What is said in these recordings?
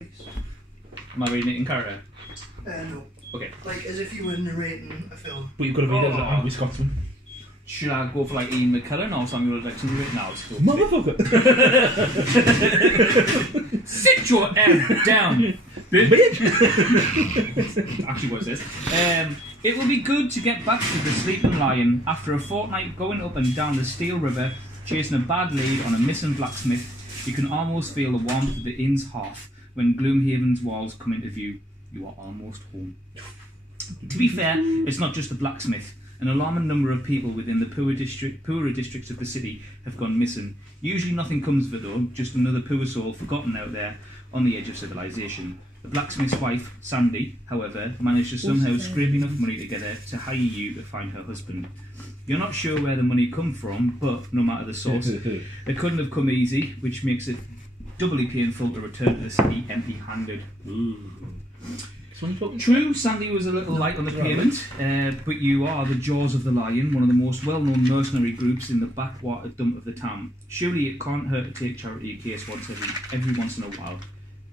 Am I reading it in character? No. Okay. Like as if you were narrating a film. But you've got to read it as an angry Scotsman. Should I go for like Ian McKellen or Samuel L. Jackson right now? Motherfucker! Sit your ass down, bitch! Actually, what is this? It will be good to get back to the Sleeping Lion after a fortnight going up and down the Steel River, chasing a bad lead on a missing blacksmith. You can almost feel the warmth of the inn's hearth when Gloomhaven's walls come into view. You are almost home. To be fair, it's not just the blacksmith. An alarming number of people within the poorer districts of the city have gone missing. Usually nothing comes of it though, just another poor soul forgotten out there on the edge of civilization. The blacksmith's wife, Sandy, however, managed to somehow scrape enough money together to hire you to find her husband. You're not sure where the money come from, but no matter the source, it couldn't have come easy, which makes it doubly painful to return to the city empty-handed. True, Sandy was a little light on the payment, but you are the Jaws of the Lion, one of the most well-known mercenary groups in the backwater dump of the town. Surely it can't hurt to take charity case every once in a while.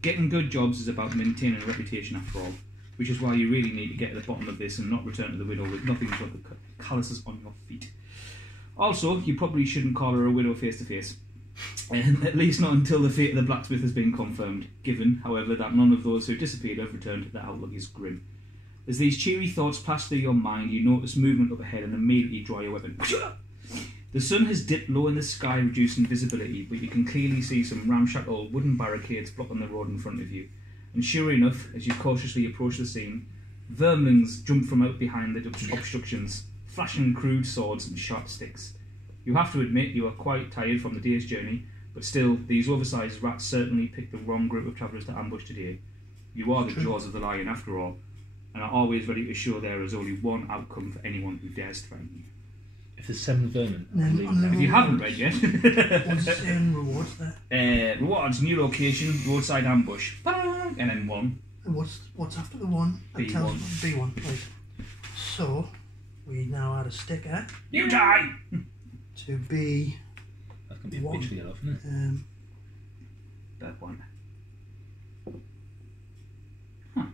Getting good jobs is about maintaining a reputation after all, which is why you really need to get to the bottom of this and not return to the widow with nothing but the calluses on your feet. Also, you probably shouldn't call her a widow face to face. At least not until the fate of the blacksmith has been confirmed. Given, however, that none of those who disappeared have returned, the outlook is grim. As these cheery thoughts pass through your mind, you notice movement up ahead and immediately draw your weapon. The sun has dipped low in the sky, reducing visibility, but you can clearly see some ramshackle wooden barricades blocking the road in front of you. And sure enough, as you cautiously approach the scene, vermlings jump from out behind the obstructions, flashing crude swords and sharp sticks. You have to admit you are quite tired from the day's journey, but still, these oversized rats certainly picked the wrong group of travellers to ambush today. You are the Jaws of the Lion after all, and are always ready to show there is only one outcome for anyone who dares threaten you. If there's 7 vermin, if you haven't read yet. What's in rewards there? Rewards, new location, roadside ambush, and then 1. And what's after the 1? B1. B1, right. So, we now add a sticker. You die! To be that can be a bitch for your life, isn't it? That one. Huh.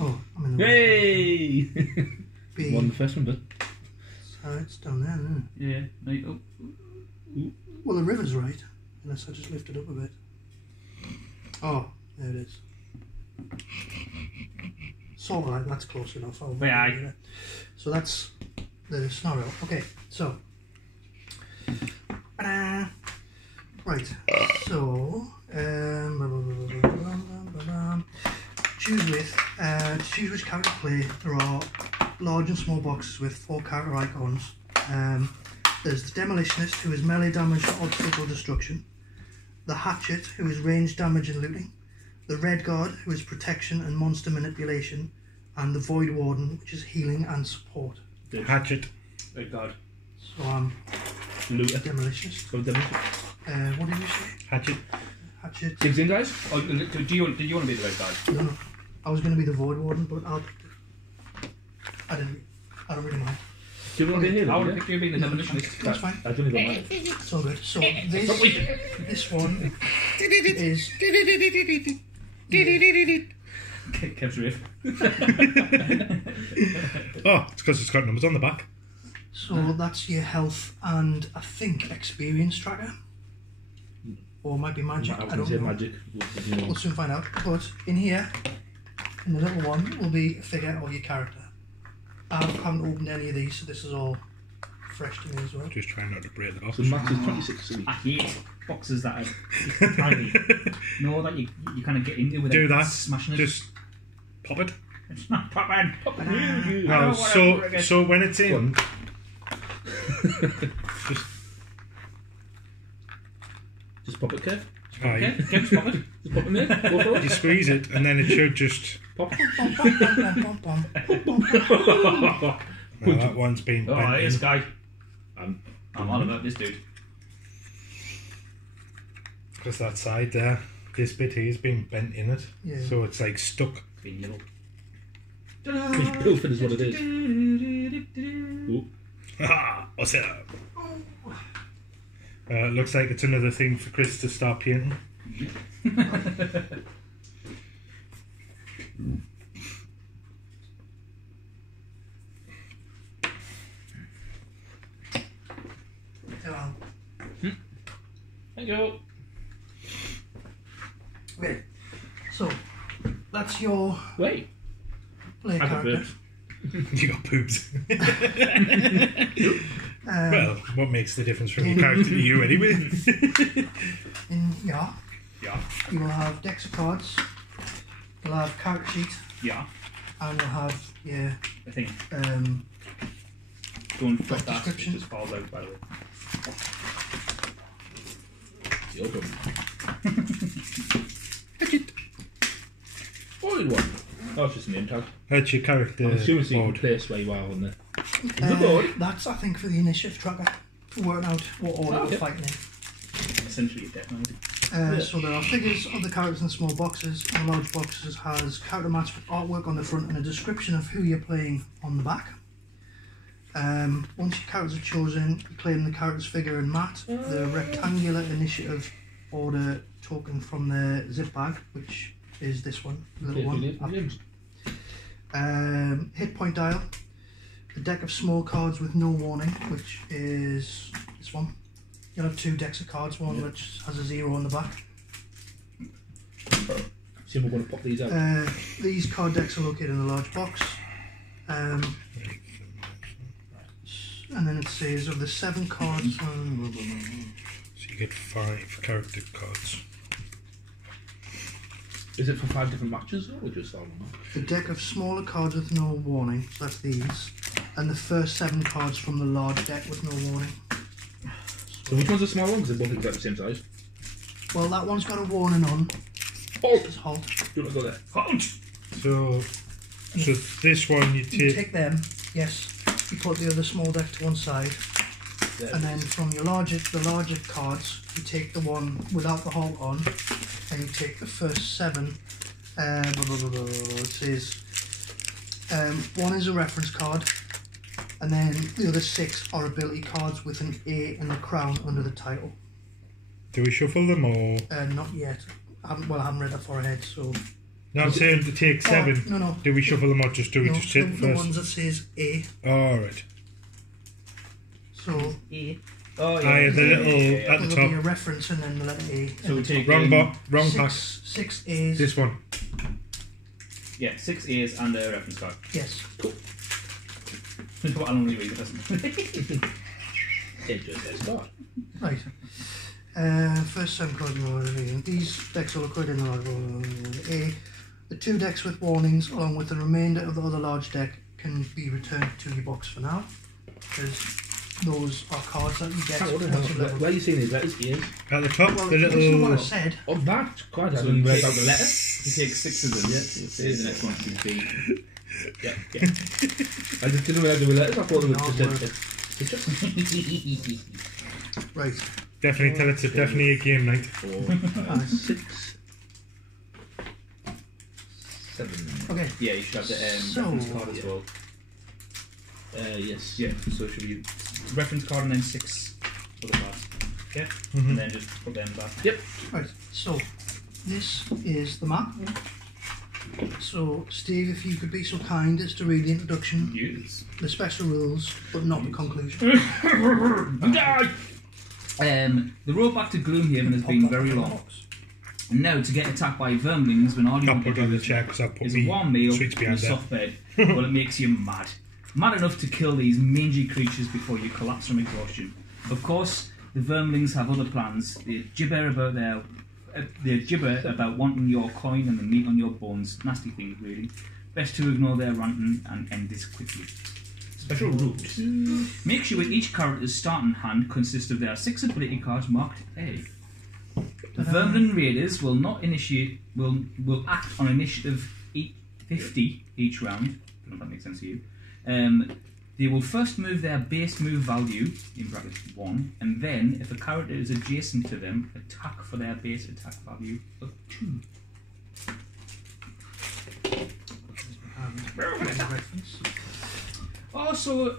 Oh, I'm in the Hey! B. Won the first one, but So it's down there, isn't it? Yeah, right. Oh. Well, the river's right, unless I just lift it up a bit. Oh, there it is. Sort of like that's close enough. Aye. So that's the scenario. Okay, so right. So choose which character to play. There are large and small boxes with 4 character icons. There's the Demolitionist, who is melee damage or obstacle destruction. The Hatchet, who is range damage and looting. The Red Guard, who is protection and monster manipulation. And the Void Warden, which is healing and support. Good. Hatchet. Red Guard. So I'm Looter. Demolitionist. What did you say? Hatchet. Hatchet. 16 guys? Oh, did you want to be the Red Guard? No. I was going to be the Void Warden, but I don't really mind. Do you want to be here? I would pick you being the Demolitionist. That's fine. I don't even mind. It's all good. So this one is... Kev's riff. Oh, it's because it's got numbers on the back. So that's your health and I think experience tracker. Or it might be magic. I don't know. Magic. We'll soon find out. But in here, in the little one, will be a figure of your character. I haven't opened any of these, so this is all fresh to me as well. Just trying not to break the box. So max is 26 a week. I hate boxes that are tiny. No, that you kind of get into with Do that. Smashing it. Just pop it. It's not popping. No, so when it's in, just pop it, Kev. aye, Just pop it. Just pop it in there. Go for you it. squeeze it, and then it should just. Pop. No, that one's been Oh, bent this in. guy. I'm all about this dude. Because that side there, this bit here's been bent in it, Yeah. so it's like stuck. Being little. Pilfered is what it is. Ah, what's up? Looks like it's another thing for Chris to start painting. Hello. Thank you. Okay, so that's your Wait. play I got character. boobs. You got boobs. Um, Well, what makes the difference from your character to you anyway? yeah, Yeah. you will have decks of cards. You'll have character sheet, Yeah. and you'll have your I think. um, Don't drop that. It description. just falls out, by the way. You're done. What did one? Oh, it's just a name tag. That's your character I'm assuming so you can board. place where you are on there. that's I think for the initiative tracker, for working out what order Oh, we're okay. fighting in. Essentially, a death knight. So there are figures of the characters in small boxes, and the large boxes has character mats with artwork on the front and a description of who you're playing on the back. Once your characters are chosen, you claim the character's figure and mat, the rectangular initiative order token from the zip bag, which is this one, the little one. Hit point dial, a deck of small cards with no warning, which is this one. You'll have two decks of cards, one which has a 0 on the back. See, we're going to pop these out. These card decks are located in a large box. And then it says of the 7 cards. So you get 5 character cards. Is it for 5 different matches or just on one? The deck of smaller cards with no warning, so that's these. And the first 7 cards from the large deck with no warning. So which one's the small one? Because they're both exactly the same size. Well, that one's got a warning on. Halt! It's halt. Do not go there. Halt! So this one you You take. take them, yes. You put the other small deck to one side. There. And then from your the larger cards, you take the one without the halt on, and you take the first 7. It says 1 is a reference card, and then the other 6 are ability cards with an A and a crown under the title. Do we shuffle them or? Not yet. I haven't read that far ahead, so. No, I'm saying to take 7. Oh, no. Do we shuffle them or just do we No, just hit the first? ones that says A. Alright. So Oh, yeah. The little at the there'll be a top. reference and then the letter A. So we take Wrong wrong pack. 6 A's. This one. Yeah, 6 A's and a reference card. Yes. Cool. What I normally read, it doesn't. It just says God. Right. First 7 cards in order. These decks are located in order. A. The 2 decks with warnings, along with the remainder of the other large deck, can be returned to your box for now, because those are cards that you get What the once hell? you Where level. are you seeing these letters? Ears? At the top, Well, the this is what I little. said. Oh, that? Quite. I So haven't you read take- out the letter. You take 6 of them, yeah. So the next one is B. Yeah. I just didn't realize they were letters. I thought they were No, just Right. Definitely tell it's definitely a game night. 4, 5, 6, 7. Okay. Yeah, you should have the So- reference card as well. Yes. Yeah, so it should be reference card and then 6 other cards. Yeah? Mhm. And then just put them back. Right. So, this is the map. So, Steve, if you could be so kind as to read the introduction, Use. the special rules, but not the conclusion. The road back to Gloomhaven has been very long. And now, to get attacked by vermlings when all you I'll want to put it on do the chair because I'll put is a me warm meal sweets and a behind there. soft bed, well, it makes you mad. Mad enough to kill these mangy creatures before you collapse from exhaustion. Of course, the vermlings have other plans. They gibber about wanting your coin and the meat on your bones. Nasty things, really. Best to ignore their ranting and end this quickly. Special rules. Make sure each character's starting hand consists of their 6 ability cards marked A. The Vermlin Raiders will not initiate. Will act on initiative 50 each round. I don't know if that makes sense to you. They will first move their base move value, in brackets 1, and then, if a character is adjacent to them, attack for their base attack value of 2. Also,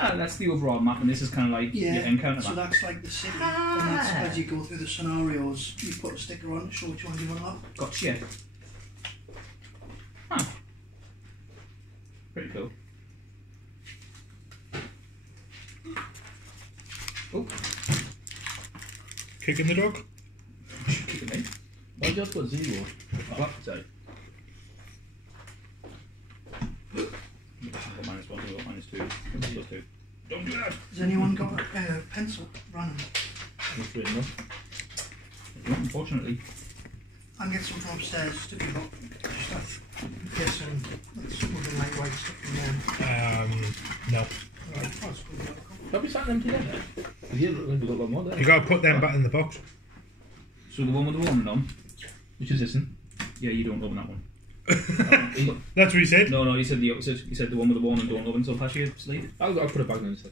That's the overall map, and this is kind of like your encounter so map. that's like the city. And that's as you go through the scenarios, you put a sticker on to show which one you want to have. Gotcha. Huh. Pretty cool. Oh, Kicking the dog. kicking me. Why'd you have to put 0? What? Sorry. I've got -1, I've got -2. +2. Don't do that! Has anyone got a pencil running? That's written up. Unfortunately. I can get some from upstairs to be up. Just guessing that's moving like white stuff in there. No. Right, that's good. Have we sat them together? Yeah, we've got one more there. You gotta put them back in the box. So the one with the warning on, which is this one. Yeah, you don't open that one. That's what he said. No, he said the opposite. He said the one with the warning don't open, so pass your slate. I'll put it back now instead.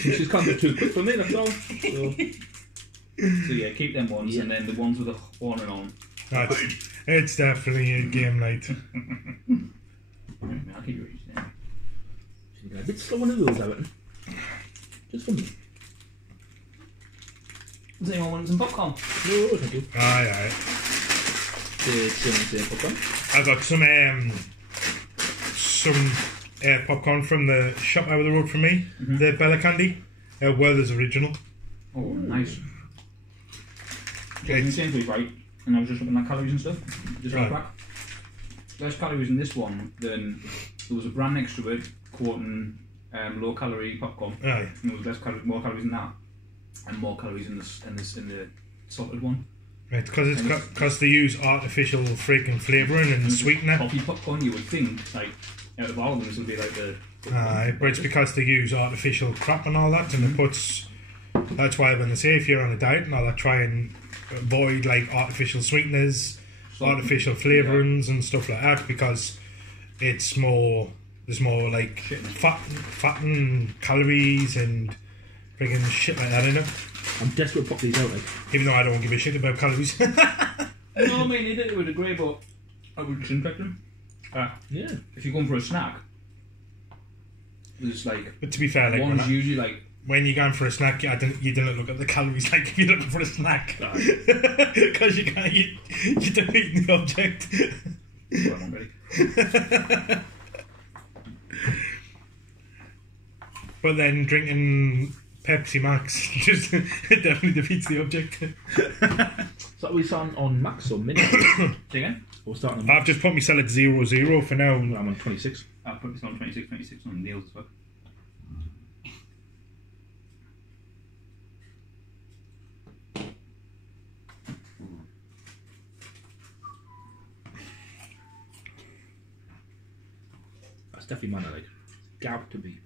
She's come too quick for me, that's all. So yeah, keep them ones, and then the ones with the warning on. It's definitely a game night. I'll keep you ready. She's a bit slow on the wheels, I reckon. Just for me. Does anyone want some popcorn? No, thank you. Aye. Same popcorn. I got some popcorn from the shop over the road from me. The Bella Candy. Werther's original. Oh, nice. Okay, Sainsbury's, right? And I was just looking at calories and stuff. Just Right. back. Less calories in this one than there was a brand next to it quoting low calorie popcorn. Aye. And there was more calories in that, and more calories in the salted one. Right, because they use artificial freaking flavouring and sweetener. Coffee popcorn, you would think, like out of all of them, this would be like the. Aye, but it's because they use artificial crap and all that, and it puts. That's why when they say if you're on a diet and all that, try and avoid like artificial sweeteners, artificial flavourings and stuff like that, because it's more. There's more like fat and calories and friggin' shit like that in it. I'm desperate to pop these out, like. Even though I don't give a shit about calories. No, I mean, it would agree, but I would disinfect them. Yeah. If you're going for a snack, there's like. But to be fair, like one's usually like. when you're going for a snack, you didn't look at the calories like if you're looking for a snack. Because you can't eat, you don't eat the object. Well, I'm ready. But then drinking Pepsi Max just it definitely defeats the object. So are we starting on max or mini? Say again? We're starting on max. I've just put myself at 0-0 for now. I'm on 26. I'll put this on 26 on Neil's as well. That's definitely mine, I like. Got to be.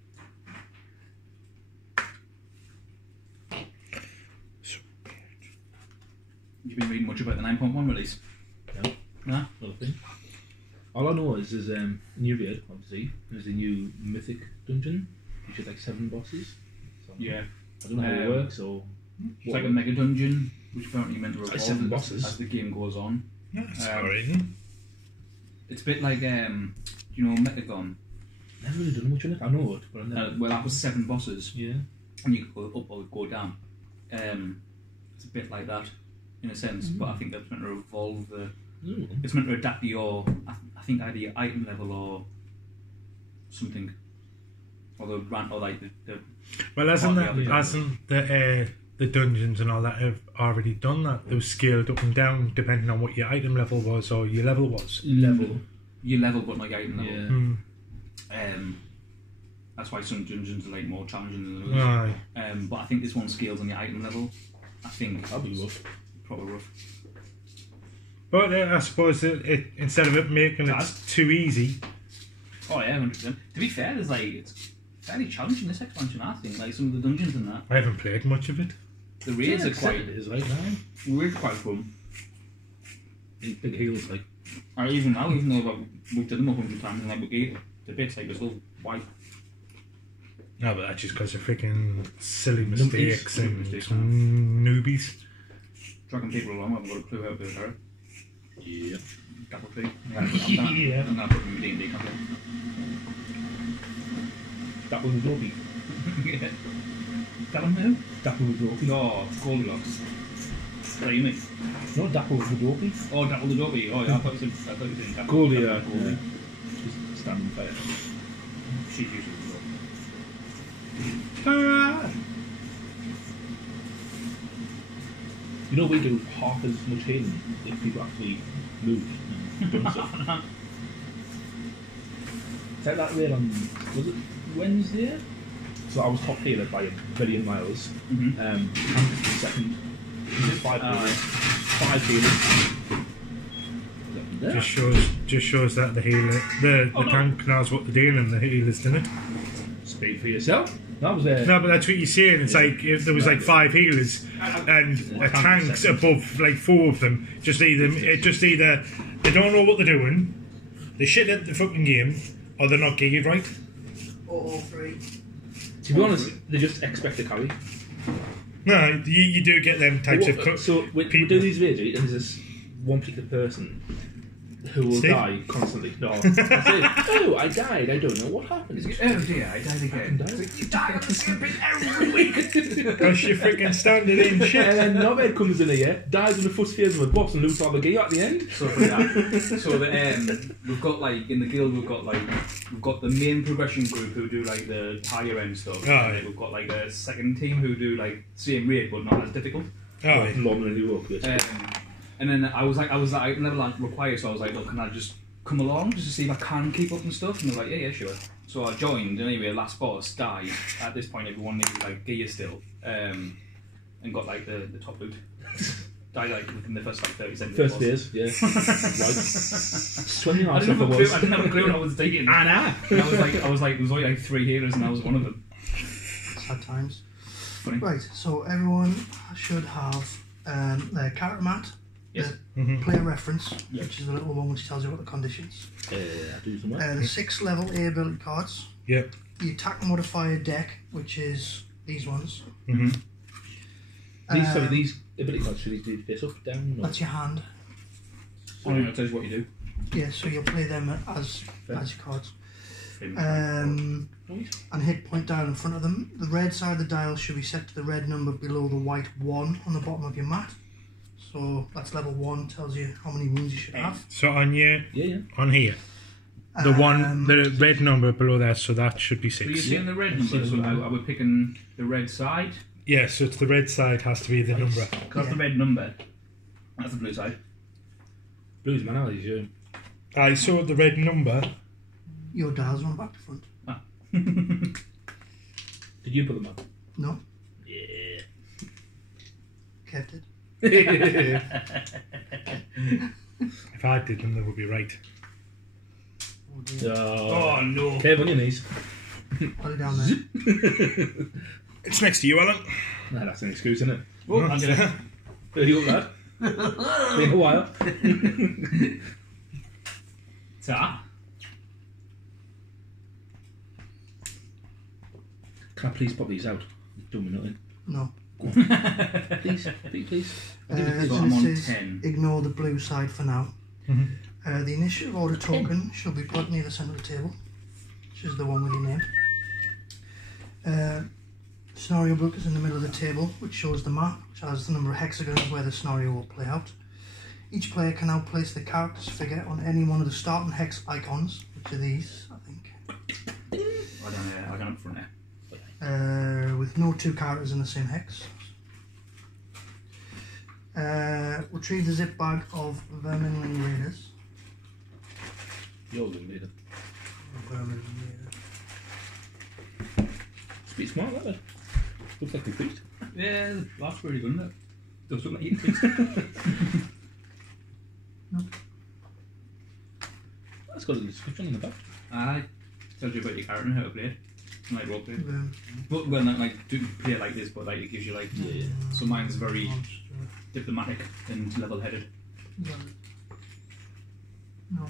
You've been reading much about the 9.1 release? No. Nah? Not a thing. All I know is there's new raid, obviously. There's a new mythic dungeon, which is like 7 bosses. So Yeah. I don't know how it works or. It's like a mega dungeon, which apparently meant to Like evolve 7 bosses. as the game goes on. That's Um, alright. It's a bit like, you know, Metagon. Never really done much on it. I know it, but I've never. Well, that was 7 bosses, Yeah. and you could go up or go down. It's a bit like that, in a sense, but I think that's meant to evolve the. Mm. It's meant to adapt to your, I think either your item level or something, or the rant or like the Well, hasn't part of the other the dungeons and all that have already done that? They were scaled up and down depending on what your item level was or your level was. Level. your level, but not your item level. Yeah. That's why some dungeons are like more challenging than others. Aye. But I think this one scales on your item level. I think That'll be rough. probably rough. But I suppose it instead of it making it too easy. Oh yeah, 100%. To be fair, it's fairly challenging this expansion. I think like some of the dungeons and that. I haven't played much of it. The raids are quite. It is right now. Raids are quite fun. These big heels, like. Even now, even though like, we've done them 100 times and like we get the bits like we're still white. No, but that's just because of freaking silly mistakes and mistakes, newbies. Dragging people along, I haven't got a clue how to do it. Yeah. Couple of I'm gonna put them in D&D campaign. Dapple with Dopey. Yeah. Tell him who? Dapple with Dopey. No, Goldilocks. What do you mean? No, Dapple with Dopey. Oh, Dapple the Dopey. Oh, yeah, I thought you said Dapple. Goldie, Dapple, yeah. Goldie. Just standing fire. She's usually the You know, we do half as much healing if people actually moved and done stuff. It's like that raid on, was it Wednesday? So I was top healer by a billion miles. Mm-hmm. Tank second. Five healers. 5 healers. Just shows that the healer, the tank knows what they're doing and the healers didn't. Speak for yourself. That was No, but that's what you're saying. It's like if there was like 5 healers and a tank's above like 4 of them. Just either they don't know what they're doing, they shit at the fucking game, or they're not geared right. All 3. To be honest, they just expect to carry. No, you do get them types of So we do these videos, and there's this one particular person who will Steve? die constantly. No, I say, oh, I died. I don't know what happened. Oh dear, I died again. You die on the same bit every week. Because you're freaking standing in shit. And then Nobed comes in here, dies in the footsteps of a boss, and loses all the gear at the end. So for that, we've got like in the guild we've got the main progression group who do like the higher end stuff. Oh, And then we've got like a second team who do like same rate but not as difficult. Oh, Normally work with. And then I was like level required, so I was like, look, can I just come along just to see if I can keep up and stuff? And they're like, yeah, sure. So I joined, and anyway, last boss died. At this point, everyone needed like gear still, and got like the top loot. Died like within the first like 30 seconds. First phase, yeah. Right. Swimming I off didn't the have a clue what I was taking. I know. And I was like, there was only like 3 healers, and I was one of them. Sad times. Funny. Right, so everyone should have their character mat, Yes. the player reference, Yep. which is the little one which tells you what the conditions. I do some work. The 6 level A ability cards. Yep. The attack modifier deck, which is these ones. Mm-hmm. These ability cards, should these do face up, down? Or? That's your hand. Only that tells you what you do. Yeah, so you'll play them as your cards. Pretty much. And hit point dial in front of them. The red side of the dial should be set to the red number below the white 1 on the bottom of your mat. So that's level 1, tells you how many wounds you should have. So on Yeah. on here, the red number below that, so that should be 6. So you're seeing the red number, so I we're picking the red side. Yeah, so it's the red side has to be the number. That's the red number. That's the blue side. Blues, man, allergies, yeah. I saw the red number. Your dials run back to front. Did you put them up? No, Yeah. kept it. If I did them, they would be right. Oh dear. Oh, no. Kev, on your knees. Put it down there. It's next to you, Alan. Nah, that's an excuse, isn't it? Oh, I'm gonna. Are you up, lad? Been a while. Ta. Can I please pop these out? You're doing me nothing. No. Please. So It I'm on says 10. ignore the blue side for now. Mhm. The initiative order token shall be put near the centre of the table, which is the one with your name. Scenario book is in the middle of the table, which shows the map, which has the number of hexagons where the scenario will play out. Each player can now place the character's figure on any one of the starting hex icons, which are these, I think. I got up front there. With no 2 characters in the same hex. Retrieve the zip bag of Verminling Raiders. You're going to do Verminling Raiders. It's a bit smart, that way. Looks like we beat. Yeah, that's pretty good, isn't it? Does look like eating things. That's got a description on the back. Aye. Tells you about your character and how to play it. Like role play. Um, But well, not like do play it like this, but like it gives you like. Yeah. So mine's very monster. diplomatic and level-headed. No.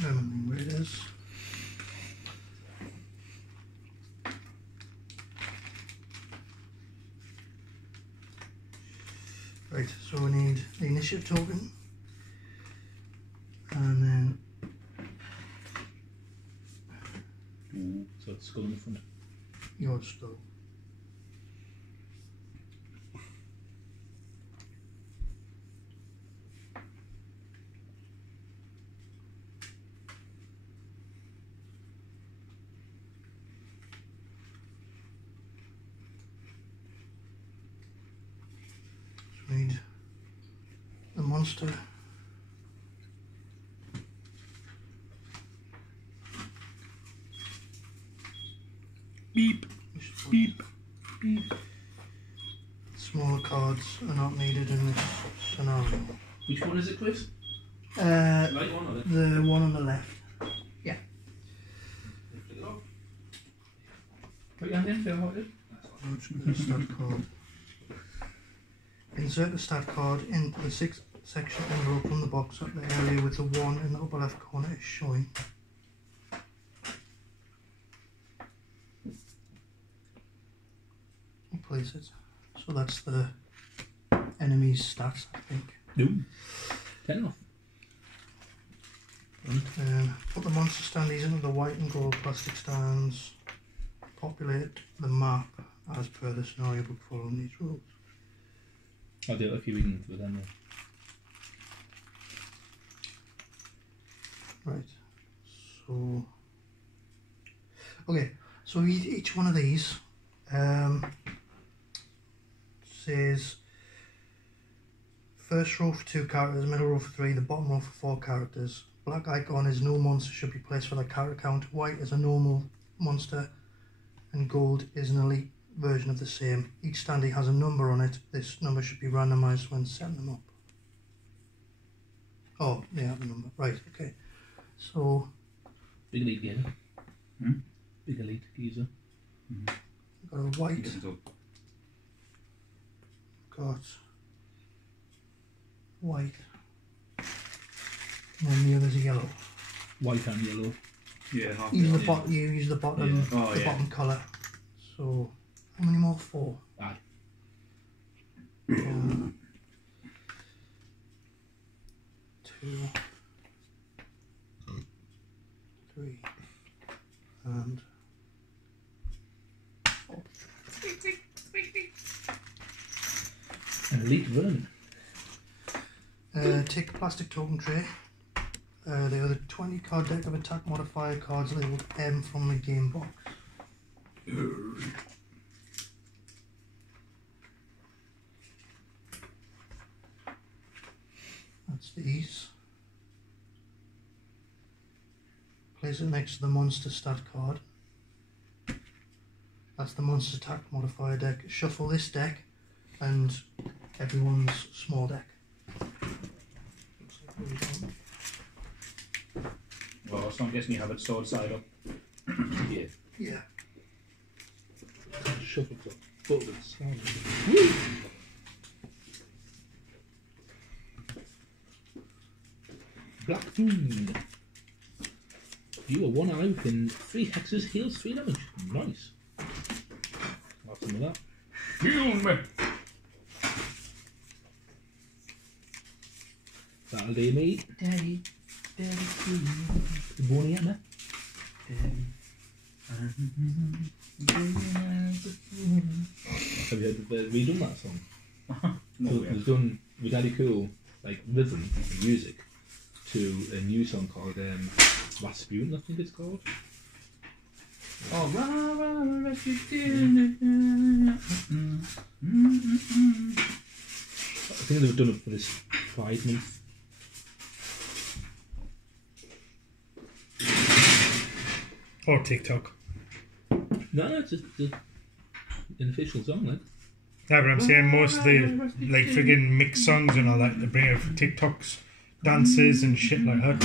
Verminling Raiders. Right, so we need the initiative token. And then So it's skull in the front. your skull. So we need the monster. Beep, beep, beep. Smaller cards are not needed in this scenario. Which one is it, Chris? Uh, Right one or left? the one on the left. Flick it off. Put your hand in, feel how it is. That's fine. The stat card. Insert the stat card into the sixth section envelope from the box at the area with the 1 in the upper left corner is showing. Place it. So that's the enemy's stats, I think. No. 10 off. Put the monster standees into the white and gold plastic stands. Populate the map as per the scenario book following these rules. I'll do it if you can do it then. Right. So. Okay. So each one of these says first row for 2 characters, middle row for 3, the bottom row for 4 characters. Black icon is no monster should be placed for the character count. White is a normal monster, and gold is an elite version of the same. Each standee has a number on it. This number should be randomized when setting them up. Oh, they have a number. Right, okay. So, Big elite geezer. Big elite geezer. got a white, got white, and then the other's a yellow. White and yellow. Yeah, half Use the yeah. bottom. You use the bottom. Yeah. Oh, the yeah. bottom colour. So, how many more? 4. Aye. 1, 2, 3, and 4. An elite villain. Take the plastic token tray. The other 20 card deck of attack modifier cards labelled M from the game box. That's these. Place it next to the monster stat card. That's the monster attack modifier deck. Shuffle this deck and everyone's small deck. Looks like we're done. Well, so I'm guessing you have it sword side up. Yeah. Yeah. Shuffle up. Bullets. Black Doom. You are 1 eye within 3 hexes, heals 3 damage. Nice. Have some of that. Heal me! That'll do me. Daddy, please. Good morning, Emma. Have you heard they've redone that song? No, So we they've done with Daddy Cool, like rhythm and music, to a new song called Rasputin, I think it's called. Oh, rah, rescue I think they've done it for this Pride Month. Or TikTok. No, it's just an official song, like. Yeah, but I'm saying most of the like friggin' mix songs and all that they bring out for TikToks, dances and shit like that.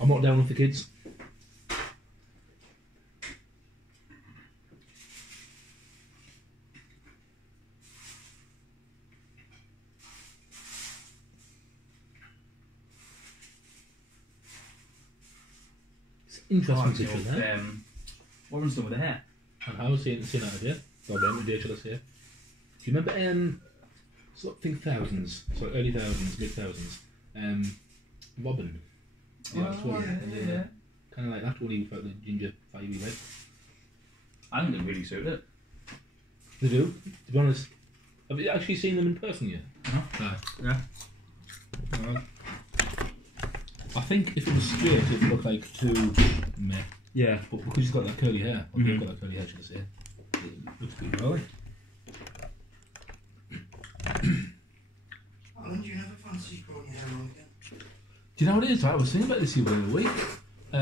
I'm not down with the kids. It's interesting situation, eh? What one's done with the hair? And I was saying that idea. God damn it, should I say? Do you remember So I think thousands, so early thousands, mid thousands. Robin. Yeah. Kind of like that, only without the ginger fiery red. I think they really suit it. They do. To be honest, have you actually seen them in person yet? No. No. Yeah. I think if it was straight, it would look like too meh. Yeah. But because he's got that curly hair, or Mhm. they've got that curly hair, should I say, it looks pretty well. Alan, do you never fancy growing your hair long again? Do you know what it is? I was thinking about this the other week.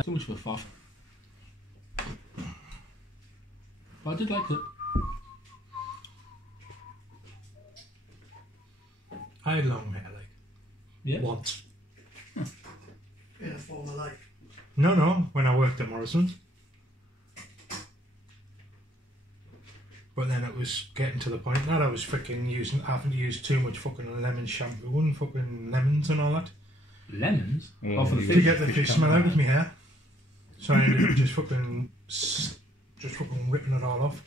Too much of a faff. But I did like it. I had long hair, like, Yeah. once. In a former life. No, when I worked at Morrison's. But then it was getting to the point that I was freaking having to use too much fucking lemon shampoo and fucking lemons and all that Lemons? Oh, for the you to fish. get the fish smell out of my hair. So I ended up just fucking ripping it all off.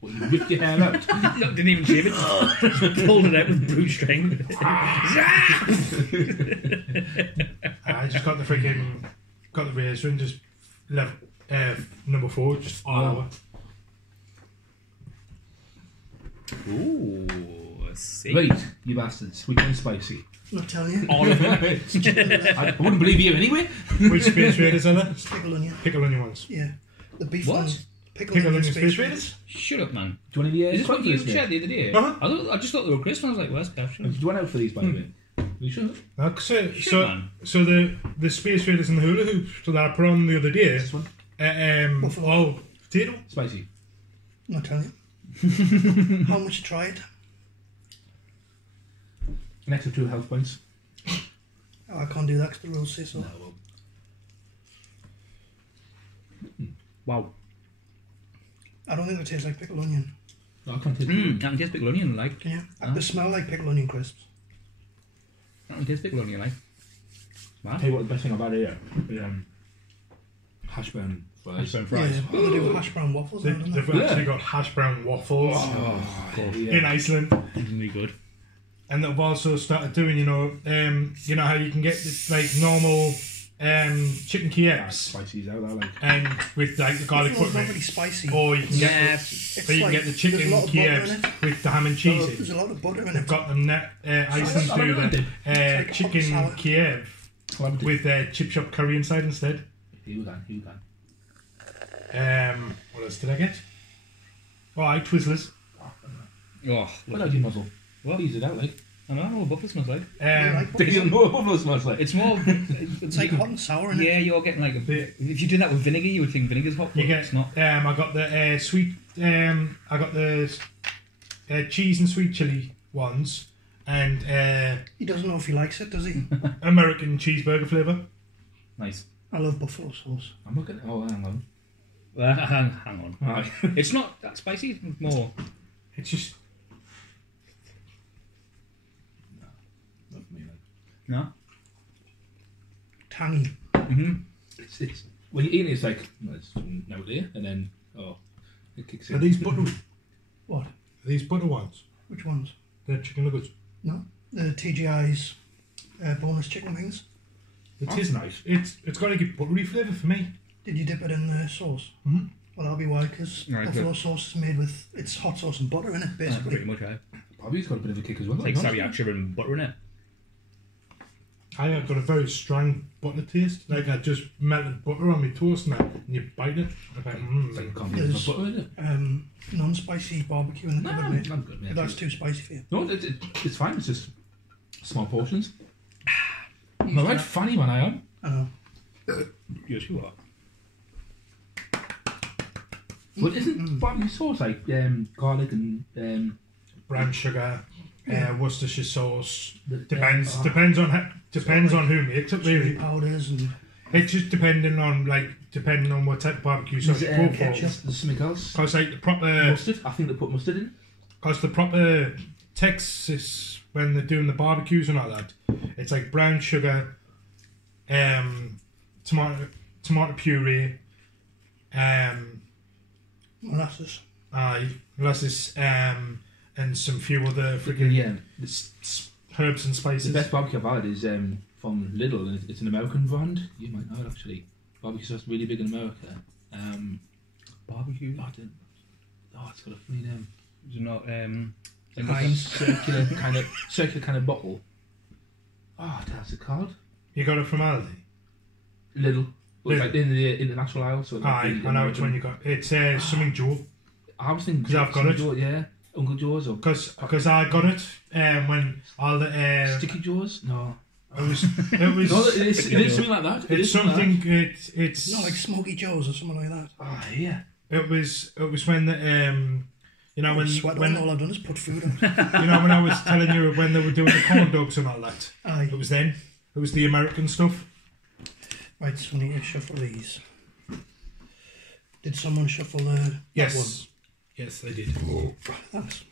What, you ripped your hair out? Didn't even shave it. Just pulled it out with broom string. I just got the razor and just left number 4 just all over. Ooh, I see. Right, you bastards. Sweet and spicy. Not telling you. All of them. I wouldn't believe you anyway. Which Space Raiders are there? Pickle onion. Pickle onion ones. Yeah. The beef What? ones. Pickle onion Space Raiders? Shut up, man. Do you want to be Is this what you crackers, mate? shared the other day? Uh-huh. I just thought they were crisps. I was like, where's Kev? Did you want out for these, by the way? You sure? No, man. so the Space Raiders and the hula hoops that I put on the other day. This one? Potato. Spicy. Not telling you. How much you tried? An extra 2 health points. Oh, I can't do that because the rules say so. No, well. Wow. I don't think it tastes like pickled onion. No, I can't taste I can taste pickle onion, like. Can you? Ah. They smell like pickled onion crisps. I can taste pickle onion, like. I'll tell you what the best thing about it is hash brown fries. Hash brown fries. Yeah, well, they do hash brown waffles now, don't they? They've actually got hash brown waffles in Iceland. Really good. And they've also started doing, you know how you can get this, like normal chicken Kievs Spicy's out there, like. and with like the garlic It's not butter in really it, spicy. or you can Yeah. It's or you can like, get the chicken there's a lot of butter in Kievs it. with the ham and cheese There's in. a lot of butter in They've it. got them Iceland I do don't know, the like hot chicken and sour. Kiev with chip shop curry inside instead. Here we go. What else did I get? Oh, Twizzlers. Oh, What about your muzzle? What? Please it out, like. I don't know what buffalo smells like. Do you know what buffalo smells like? It's more. It's like hot and sour in it. Yeah, you're getting like a. The- If you did that with vinegar, you would think vinegar's hot, but You get. it's not. I got the sweet. I got the cheese and sweet chili ones, and He doesn't know if he likes it, does he? American cheeseburger flavour. Nice. I love buffalo sauce. I'm looking. Oh, hang on. Hang on. Right. It's not that spicy. It's more. It's just Not for me, like. No. Tangy. It's when you eat it, it's like it's now there, and then it kicks in. are these butter What? butter ones? Which ones? The chicken nuggets. No. The TGI's bonus chicken wings. It is nice. It's got a good buttery flavour for me. Did you dip it in the sauce? Mhm. Well, that'll be why, because Right, buffalo sauce is made with it's hot sauce and butter in it, basically. Pretty much, eh? Probably's got a bit of a kick as well. It's like sriracha and butter in it. I have got a very strong butter taste. Like I just melted butter on my toast and you bite it. I'm like, It's like a combination of butter, isn't it? Non-spicy barbecue in the cupboard, mate. I'm good, mate. If that's too spicy for you. No, it's fine. It's just small portions. I'm a right funny man, I am. I know. Yes, you are. But isn't barbecue sauce like garlic and brown sugar, Worcestershire sauce. Depends. Depends on who makes it. Chili Really, powders and it's just depending on what type of barbecue sauce you go for. ketchup. There's something else. Cause like the proper, Mustard. I think they put mustard in. cause the proper Texas when they're doing the barbecues and all that, it's like brown sugar, tomato puree, molasses. molasses, and some few other Freaking freaking yeah. herbs and The spices. best barbecue I've had is from Lidl, and it's an American brand. You might know it actually. Barbecue sauce really big in America. Barbecue. It's got a funny name. Is it not? Like a circular kind of bottle. Oh, that's a card. You got it from Aldi? Lidl. But Lidl. like in the international aisle. So Aye, I know which one you got. It's something Joe. I was thinking 'Cause I've got it. Joe, yeah, Uncle Joe's or Because I got it when all the Sticky Joe's. No, it was no, it's something like that. it's something it's Not like Smoky Joe's or something like that. Oh yeah. it was when the you know when All I've done is put food on. you know when I was telling you when they were doing the corn dogs and all that. Aye. It was then. It was the American stuff. Right, so I need to shuffle these. Did someone shuffle that Yes. Yes, they did. one? Thanks.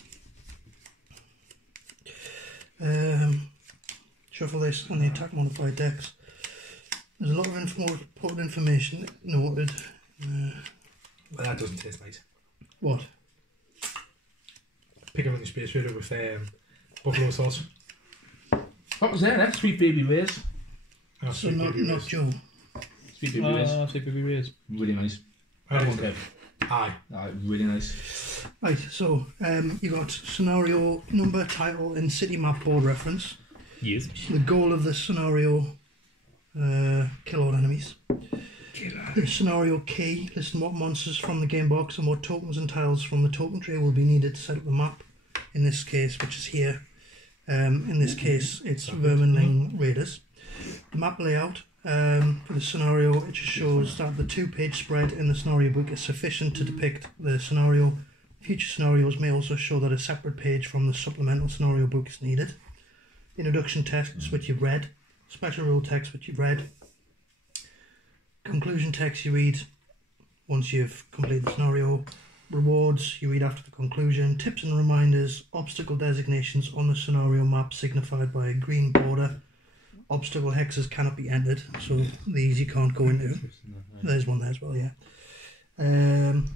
Shuffle this on the attack modified decks. There's a lot of important information noted. Well, that doesn't taste right. What? Pick up in the space shooter with buffalo sauce. What was there? That's Sweet Baby Ray's. Oh, So sweet not baby not Ray's. Joe. Sweet Baby Ray's. Sweet Baby Ray's. Really nice. That That is one, good. Kev. Aye. Really nice. Right, so you got scenario, number, title, and city map board reference. Yes. The goal of the scenario: kill all enemies. The scenario key: listen what monsters from the game box and what tokens and tiles from the token tray will be needed to set up the map. In this case, which is here. In this case, it's Verminling Raiders. The map layout for the scenario, it just shows that the 2-page spread in the scenario book is sufficient to depict the scenario. Future scenarios may also show that a separate page from the supplemental scenario book is needed. Introduction text, which you've read. Special rule text, which you've read. Conclusion text you read once you've completed the scenario. Rewards you read after the conclusion. Tips and reminders. Obstacle designations on the scenario map signified by a green border. Obstacle hexes cannot be entered, so these you can't go into. There's one there as well, yeah.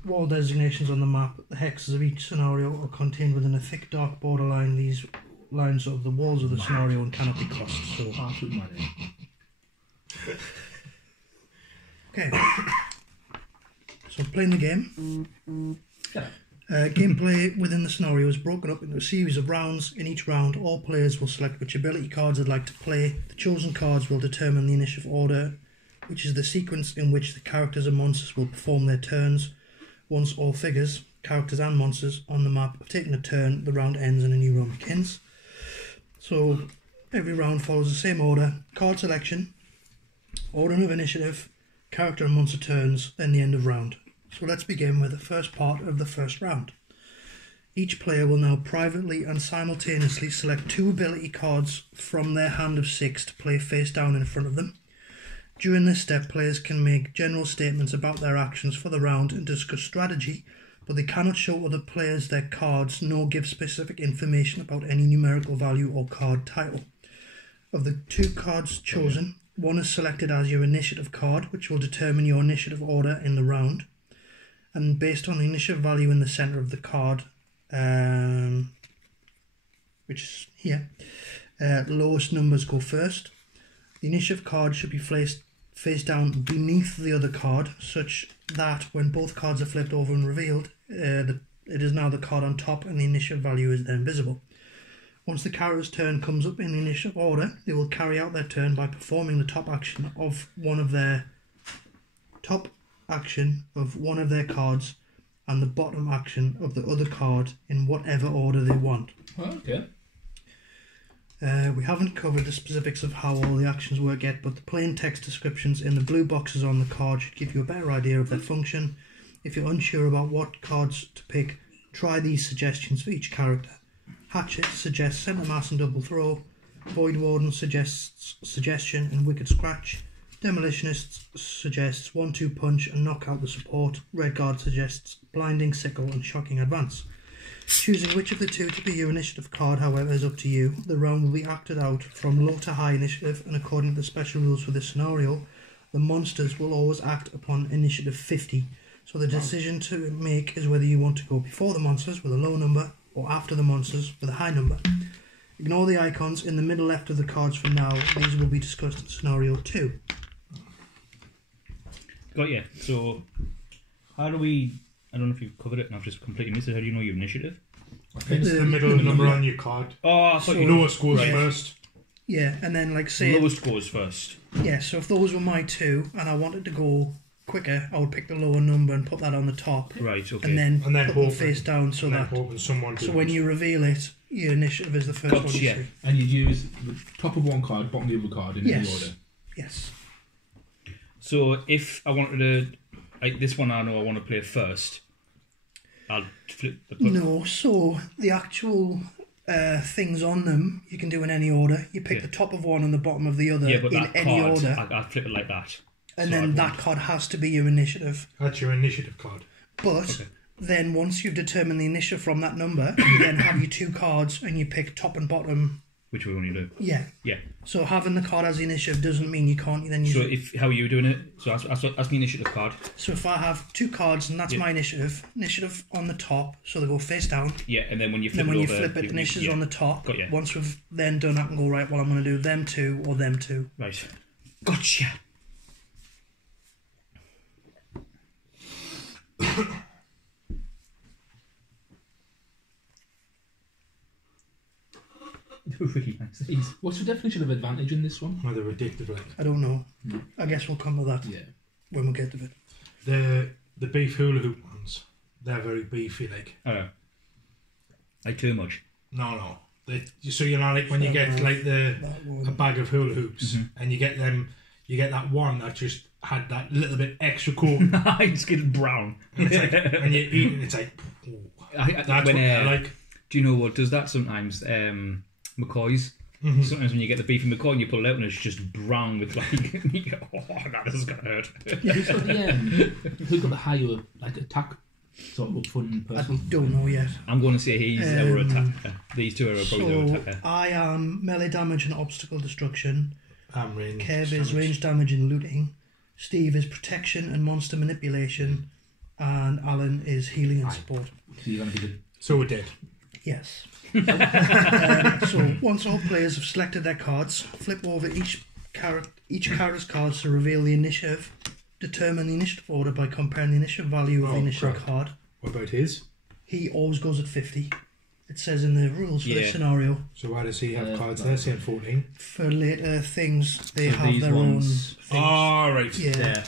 Wall designations on the map. The hexes of each scenario are contained within a thick dark borderline. These lines of the walls of the scenario and cannot be crossed. So Absolutely mad. okay. So playing the game. Yeah. Gameplay within the scenario is broken up into a series of rounds. In each round, all players will select which ability cards they'd like to play. The chosen cards will determine the initiative order, which is the sequence in which the characters and monsters will perform their turns. Once all figures, characters and monsters on the map have taken a turn, the round ends and a new round begins. So every round follows the same order: card selection, order of initiative, character and monster turns, then the end of round. So let's begin with the first part of the first round. Each player will now privately and simultaneously select 2 ability cards from their hand of 6 to play face down in front of them. During this step, players can make general statements about their actions for the round and discuss strategy, but they cannot show other players their cards nor give specific information about any numerical value or card title. Of the 2 cards chosen, one is selected as your initiative card, which will determine your initiative order in the round. And based on the initiative value in the centre of the card, which is here, lowest numbers go first. The initiative card should be placed face down beneath the other card, such that when both cards are flipped over and revealed, it is now the card on top and the initiative value is then visible. Once the character's turn comes up in the initiative order, they will carry out their turn by performing the top action of one of their cards and the bottom action of the other card in whatever order they want. Okay. We haven't covered the specifics of how all the actions work yet, but the plain text descriptions in the blue boxes on the card should give you a better idea of their function. If you're unsure about what cards to pick, try these suggestions for each character. Hatchet suggests centre mass and double throw. Void Warden suggests suggestion and wicked scratch. Demolitionist suggests 1-2 punch and knock out the support. Red Guard suggests blinding sickle and shocking advance. Choosing which of the 2 to be your initiative card, however, is up to you. The round will be acted out from low to high initiative, and according to the special rules for this scenario, the monsters will always act upon initiative 50. So the decision to make is whether you want to go before the monsters with a low number or after the monsters with a high number. Ignore the icons in the middle left of the cards for now. These will be discussed in scenario 2. Got you. So, how do we... I don't know if you've covered it and I've just completely missed it. How do you know your initiative? It's the middle number on your card. Oh, I thought you... Lowest goes Right. first. Yeah, and then like say... Lowest goes first. Yeah, so if those were my 2 and I wanted to go quicker, I would pick the lower number and put that on the top. Right, okay. And then And then put them hope- face down so And then that... hoping someone So does when it. you reveal it, your initiative is the first one you Gotcha. see. And you use the top of one card, bottom of the other card in any Yes. order. Yes. So, if I wanted to... Like, this one I know I want to play first. I'll flip the... No, so the actual things on them you can do in any order. You pick Yeah. the top of one and the bottom of the other Yeah, but in that any card, order, I'd flip it like that. and So then I'd that want- card has to be your initiative. That's your initiative card. But Okay. then once you've determined the initiative from that number, you then have your 2 cards and you pick top and bottom. Which we want to do. Yeah. Yeah. So having the card as the initiative doesn't mean you can't then use So, it. how are you doing it? So, that's my initiative card. So if I have 2 cards and that's Yeah. my initiative on the top, so they go face down. Yeah, and then when you flip Then when it you over... flip it, initiative's on the top. Got ya. Once we've then done that and go, right, well, I'm going to do them 2 or them 2. Right. Gotcha. They were really nice. These. What's the definition of advantage in this one? Well, they're addictive, like. I don't know. I guess we'll come to that Yeah. when we get to it. The beef hula hoop ones, they're very beefy, like. I don't know. Like too much. No. So you know, like when you get like That a one. bag of hula hoops and you get that one that just had that little bit extra coat, It's getting brown. and it's like, and you eat it, it's like, oh, that's what I like. Do you know what does that sometimes? McCoy's. Sometimes when you get the beef in McCoy and you pull it out and it's just brown with like, you go, oh, that is gonna hurt. Who's got who got the higher like attack sort of upfront I person? don't know yet. I'm going to say he's our attacker. These two are probably our So attacker. I am melee damage and obstacle destruction. Range Kev is damage. range damage and looting. Steve is protection and monster manipulation. And Alan is healing and support. So you're gonna be the So we're dead. Yes. So once all players have selected their cards, flip over each character's cards to reveal the initiative. Determine the initiative order by comparing the initiative value of the initiative crap. card. What about his? He always goes at 50. It says in the rules for this Yeah. scenario. So why does he have cards there saying 14? For later things, they So have these their ones- own things. Oh, right. Yeah.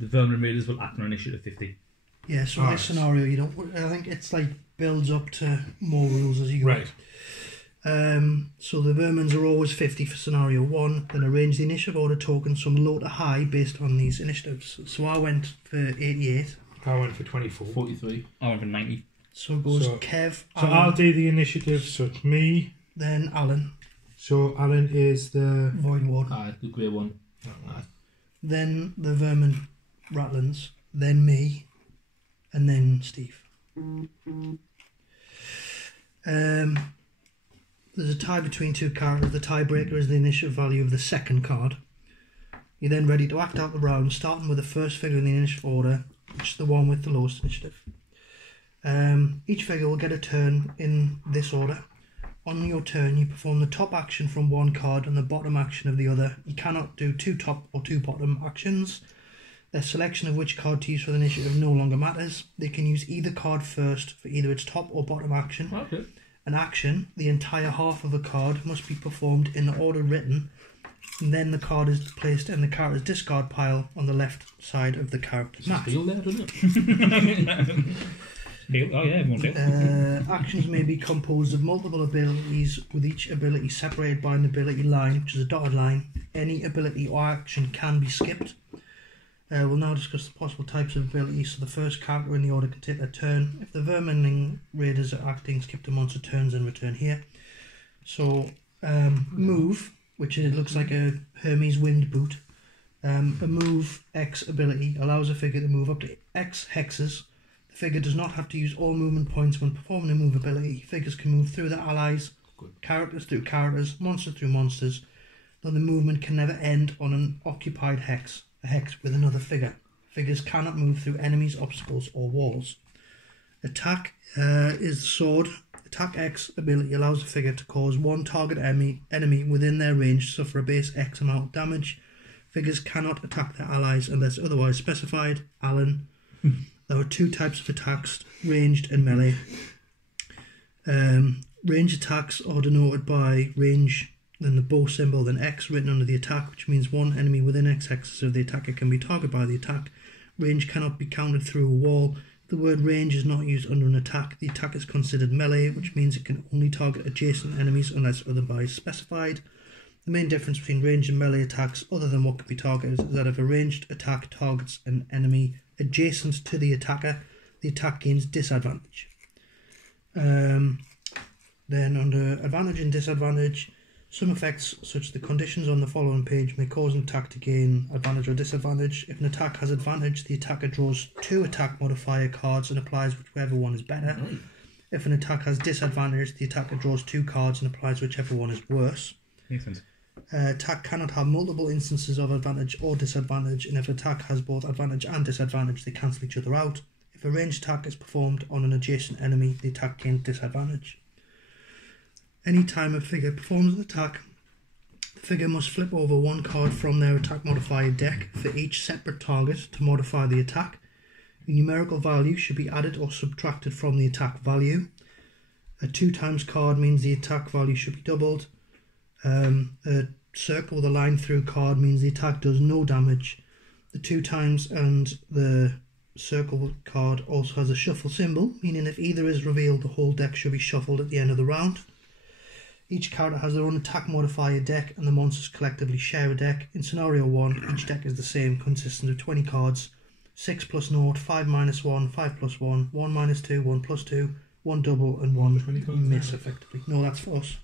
The Vermin Raiders will act on initiative 50. Yeah, so Right. this scenario, you don't. I think it's like builds up to more rules as you go. Right. So the vermins are always 50 for scenario 1, then arrange the initiative order tokens from low to high based on these initiatives. So I went for 88. I went for 24. 43. I went for 90. So it goes So- Kev, So Alan, I'll do the initiative. So it's me. then Alan, So Alan is the. Void Ward, The grey one. then the vermin Ratlins, then me, and then Steve. There's a tie between 2 characters. The tiebreaker is the initiative value of the second card. You're then ready to act out the round, starting with the first figure in the initiative order, which is the one with the lowest initiative. Each figure will get a turn in this order. On your turn, you perform the top action from one card and the bottom action of the other. You cannot do 2 top or 2 bottom actions. Their selection of which card to use for the initiative no longer matters. They can use either card first for either its top or bottom action. Okay. An action, the entire half of a card, must be performed in the order written, and then the card is placed in the character's discard pile on the left side of the character's map. Feel there, doesn't it? Oh, yeah, everyone failed. Actions may be composed of multiple abilities, with each ability separated by an ability line, which is a dotted line. Any ability or action can be skipped. We'll now discuss the possible types of abilities. So the first character in the order can take their turn. If the Vermin Raiders are acting, skip the monster turns and return here. So move, which looks like a Hermes wind boot. A move X ability allows a figure to move up to X hexes. The figure does not have to use all movement points when performing a move ability. Figures can move through their allies, characters through characters, monsters through monsters. Though the movement can never end on an occupied hex, a hex with another figure. Figures cannot move through enemies, obstacles or walls. Attack is the sword. Attack X ability allows the figure to cause one target enemy within their range to suffer a base X amount of damage. Figures cannot attack their allies unless otherwise specified. Alan. There are two types of attacks, ranged and melee. Range attacks are denoted by range, then the bow symbol, then X written under the attack, which means one enemy within X axis of the attacker can be targeted by the attack. Range cannot be counted through a wall. The word range is not used under an attack. The attack is considered melee, which means it can only target adjacent enemies unless otherwise specified. The main difference between ranged and melee attacks, other than what can be targeted, is that if a ranged attack targets an enemy adjacent to the attacker, the attack gains disadvantage. Then under advantage and disadvantage, some effects such as the conditions on the following page may cause an attack to gain advantage or disadvantage. If an attack has advantage, the attacker draws 2 attack modifier cards and applies whichever one is better. Right. If an attack has disadvantage, the attacker draws 2 cards and applies whichever one is worse. Makes sense. Attack cannot have multiple instances of advantage or disadvantage, and if an attack has both advantage and disadvantage, they cancel each other out. If a ranged attack is performed on an adjacent enemy, the attack gains disadvantage. Any time a figure performs an attack, the figure must flip over 1 card from their attack modifier deck for each separate target to modify the attack. A numerical value should be added or subtracted from the attack value. A 2 times card means the attack value should be doubled. A circle with a line through card means the attack does no damage. The 2 times and the circle card also has a shuffle symbol, meaning if either is revealed, the whole deck should be shuffled at the end of the round. Each character has their own attack modifier deck, and the monsters collectively share a deck. In scenario 1, each deck is the same, consisting of 20 cards: 6 plus 0, 5 minus 1, 5 plus 1, 1 minus 2, 1 plus 2, 1 double, and 1 miss, effectively. No, that's for us.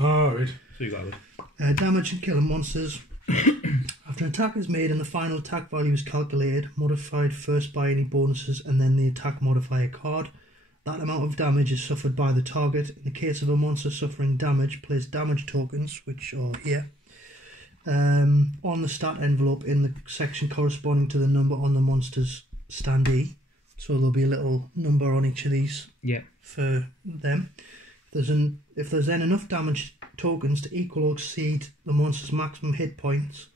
Oh, right. So you got it. Damage and killing monsters. After an attack is made and the final attack value is calculated, modified first by any bonuses and then the attack modifier card, that amount of damage is suffered by the target. In the case of a monster suffering damage, place damage tokens, which are here, on the stat envelope in the section corresponding to the number on the monster's standee. So there'll be a little number on each of these for them. If there's then enough damage tokens to equal or exceed the monster's maximum hit points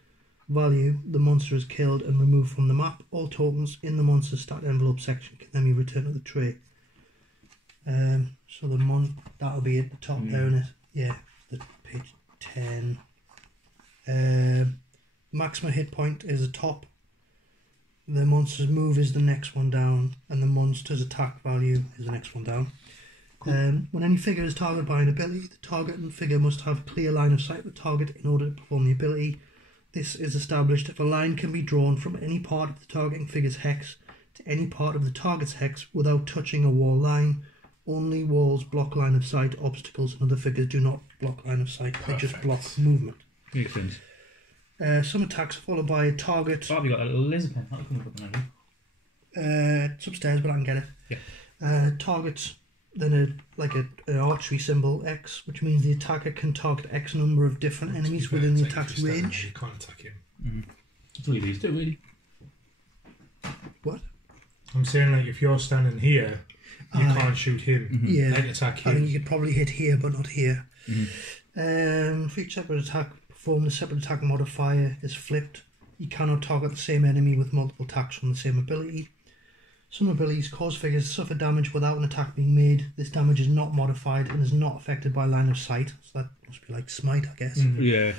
value, the monster is killed and removed from the map. All tokens in the monster's stat envelope section can then be returned to the tray. So that'll be at the top there, isn't it? Yeah, the page 10. Maximum hit point is the top. The monster's move is the next one down, and the monster's attack value is the next one down. Cool. When any figure is targeted by an ability, the target and figure must have a clear line of sight with the target in order to perform the ability. This is established if a line can be drawn from any part of the targeting figure's hex to any part of the target's hex without touching a wall line. Only walls block line of sight. Obstacles and other figures do not block line of sight. They just block movement. Makes sense. Some attacks are followed by a target. Oh, have you got a little laser pen? How can you put that in? It's upstairs, but I can get it. Yeah. Targets, then an archery symbol, X, which means the attacker can target X number of different enemies within the attack's range. You can't attack him. That's all you need to do, really. What? I'm saying, like, if you're standing here, you can't shoot him. Yeah, Like, attack him. I think you could probably hit here, but not here. For each separate attack performed, the separate attack modifier is flipped. You cannot target the same enemy with multiple attacks from the same ability. Some abilities cause figures to suffer damage without an attack being made. This damage is not modified and is not affected by line of sight. So that must be like smite, I guess. Yeah.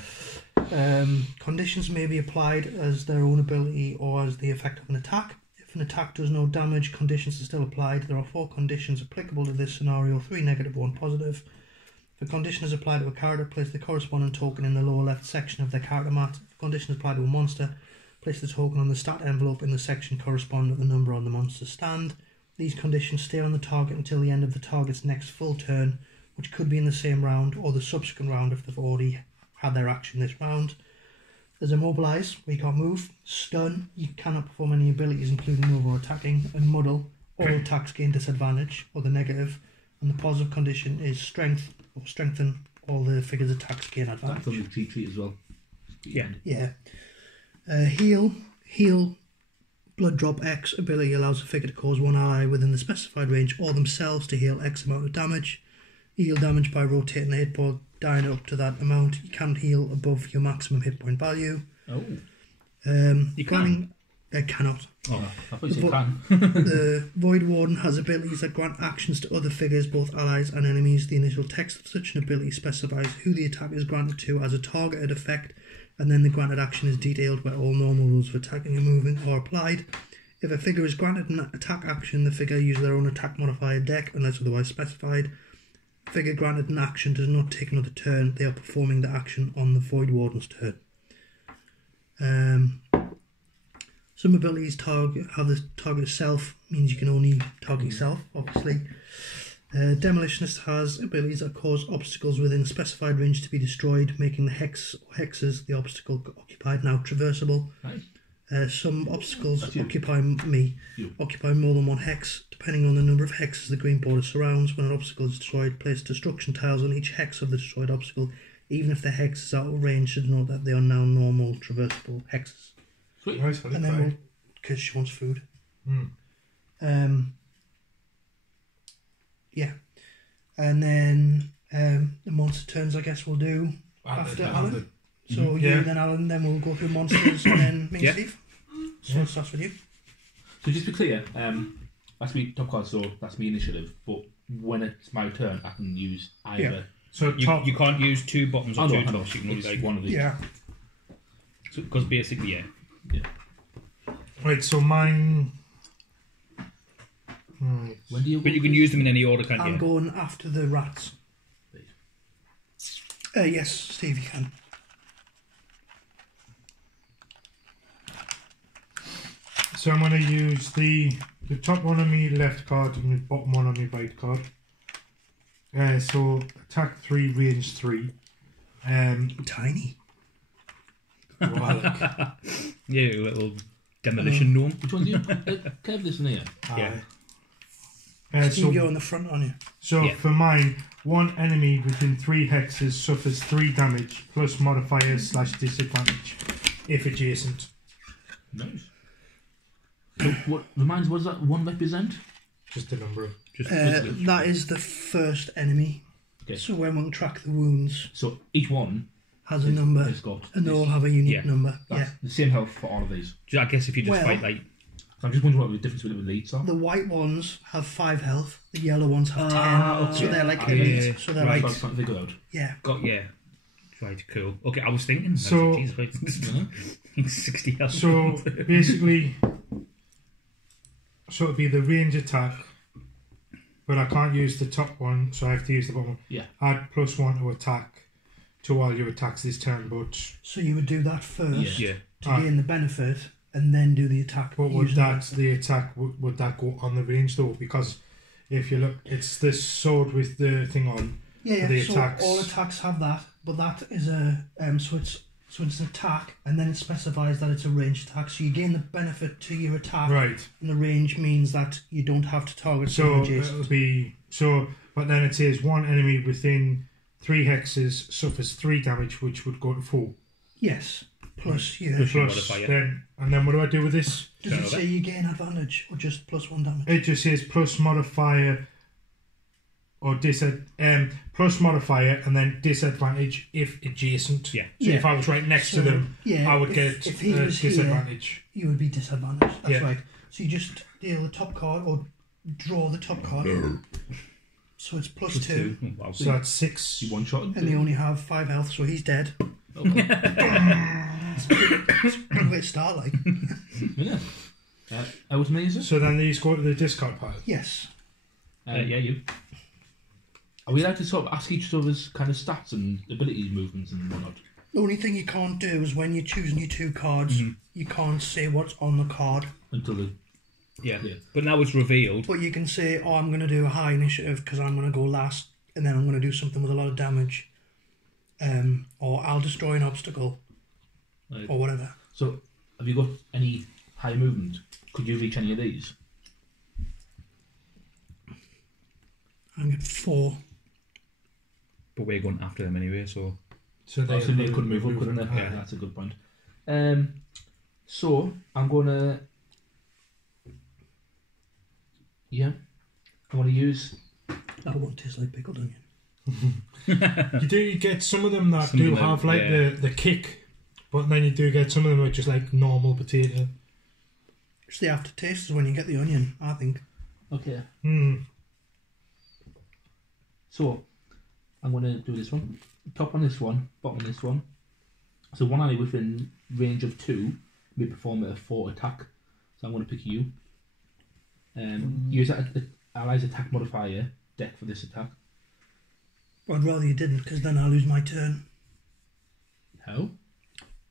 Conditions may be applied as their own ability or as the effect of an attack. If an attack does no damage, conditions are still applied. There are 4 conditions applicable to this scenario, 3 negative, 1 positive. If a condition is applied to a character, place the corresponding token in the lower left section of their character mat. If a condition is applied to a monster, place the token on the stat envelope in the section corresponding to the number on the monster's stand. These conditions stay on the target until the end of the target's next full turn, which could be in the same round or the subsequent round if they've already had their action this round. There's Immobilize, where you can't move. Stun, you cannot perform any abilities including move or attacking. And Muddle, all attacks gain disadvantage, or the negative. And the positive condition is Strength, or strengthen, all the figures' attacks gain advantage. That's on the treat as well. Yeah. Heal Blood Drop X ability allows a figure to cause one ally within the specified range or themselves to heal X amount of damage. You heal damage by rotating the hit point down up to that amount. You can't heal above your maximum hit point value. Oh. You can. I cannot. Oh, I thought you can. The Void Warden has abilities that grant actions to other figures, both allies and enemies. The initial text of such an ability specifies who the attack is granted to as a targeted effect, and then the granted action is detailed where all normal rules for attacking and moving are applied. If a figure is granted an attack action, the figure uses their own attack modifier deck unless otherwise specified. Figure granted an action does not take another turn. They are performing the action on the Void Warden's turn. Some abilities have the target self, means you can only target yourself, obviously. Demolitionist has abilities that cause obstacles within a specified range to be destroyed, making the hex or hexes the obstacle occupied now traversable. Nice. Some obstacles occupy more than one hex. Depending on the number of hexes the green border surrounds, when an obstacle is destroyed, place destruction tiles on each hex of the destroyed obstacle. Even if the hex is out of range, should note that they are now normal traversable hexes. Sweet. Nice, And then because she wants food. Yeah. And then the monster turns, I guess we'll do after Alan. So you, then Alan, then we'll go through monsters, and then me and Steve. So it starts with you. So just to be clear, that's me top card, so that's me initiative. But when it's my turn, I can use either. Yeah. So You can't use two bottoms or two tops. You can only It's like one of these. Yeah. Because basically, Yeah. right, so mine. Right. When do you? but you can use them in any order, can't I'm you? going after the rats. Yes, Steve, you can. So I'm going to use the top one on my left card and the bottom one on my right card. So attack 3, range 3. Tiny. Well, Yeah, a little demolition gnome. Which one's you? Kev, this one here. Yeah. Steve, you're in the front, aren't you? So Yeah. for mine, one enemy within 3 hexes suffers 3 damage plus modifier / disadvantage if adjacent. Nice. So what reminds? What does that one represent? Just a number. Just That is the first enemy. Okay. So when we track the wounds, So each one has a number, has got. and they this. all have a unique Yeah. number. That's the same health for all of these. I guess if you just Well- fight like So I'm just wondering what the difference with the elites are. The white ones have 5 health. The yellow ones have 10. Ah, So okay. they're like Ah, elite. yeah. So they're Right, like that's what I figured out. yeah. right, cool. Okay, I was thinking. So- Jeez, right. 60 health. So basically, so it'd be the range attack, but I can't use the top one, so I have to use the bottom one. Yeah. Add +1 to attack to all your attacks this turn, but So you would do that first yeah. to Ah. gain the benefit, and then do the attack. But would using that the attack would that go on the range though? Because if you look, it's this sword with the thing on. Yeah, the so attacks. all attacks have that, but that is a so it's an attack, and then it specifies that it's a ranged attack. So you gain the benefit to your attack, Right. and the range means that you don't have to target So someone adjacent. it'll be so, but then it says one enemy within 3 hexes suffers 3 damage, which would go to 4. Yes, plus you. Plus- Plus modifier. then, and then what do I do with this? Does it Turn say you gain advantage or just +1 damage? It just says plus modifier or plus modifier and then disadvantage if adjacent. Yeah. So if I was right next to them, yeah, I would if, get if he was disadvantage. here, you would be disadvantaged. That's Yeah. right. So you just deal the top card or draw the top card. So it's plus Plus 2, two. Wow. So that's 6. You one shot. and they only have 5 health, so he's dead. Okay. Good way to start, like. Yeah. Out to me, is it? So then these go to the discard pile. Yes. Yeah, you. Are we allowed to sort of ask each other's kind of stats and abilities, movements, and whatnot? The only thing you can't do is when you're choosing your 2 cards, you can't say what's on the card. Until the Yeah. Yeah. But now it's revealed. But you can say, oh, I'm going to do a high initiative because I'm going to go last, and then I'm going to do something with a lot of damage. Or I'll destroy an obstacle, Right. or whatever. So, have you got any high movement? Could you reach any of these? I get 4. But we're going after them anyway, so. So Oh, so they could move up, couldn't they? Aye. Yeah, that's a good point. So I'm gonna Yeah. I want to use. That won't taste like pickled onion. You do get some of them that Some do of them, have like yeah. the kick, but then you do get some of them that are just like normal potato. It's the aftertaste is when you get the onion, I think. Okay. So I'm going to do this one. Top on this one, bottom on this one. So one ally within range of 2 may perform a 4 attack. So I'm going to pick you. Use ally's attack modifier deck for this attack. I'd rather you didn't, because then I'll lose my turn. How?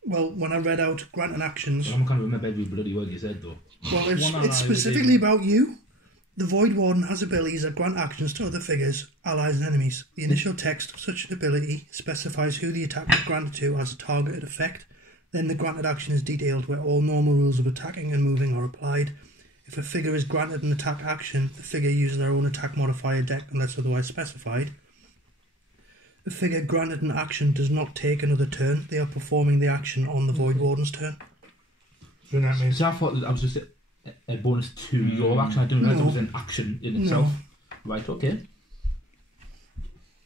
Well, when I read out granted actions, I can't remember every bloody word you said though. well, One ally it's specifically about you. The Void Warden has abilities that grant actions to other figures, allies and enemies. The initial text of such an ability specifies who the attack was granted to as a targeted effect. Then the granted action is detailed where all normal rules of attacking and moving are applied. If a figure is granted an attack action, the figure uses their own attack modifier deck unless otherwise specified. A figure granted an action does not take another turn. They are performing the action on the Void Warden's turn. then that means So I thought that was just a bonus to your action. I didn't realise it was an action in itself. Right, okay.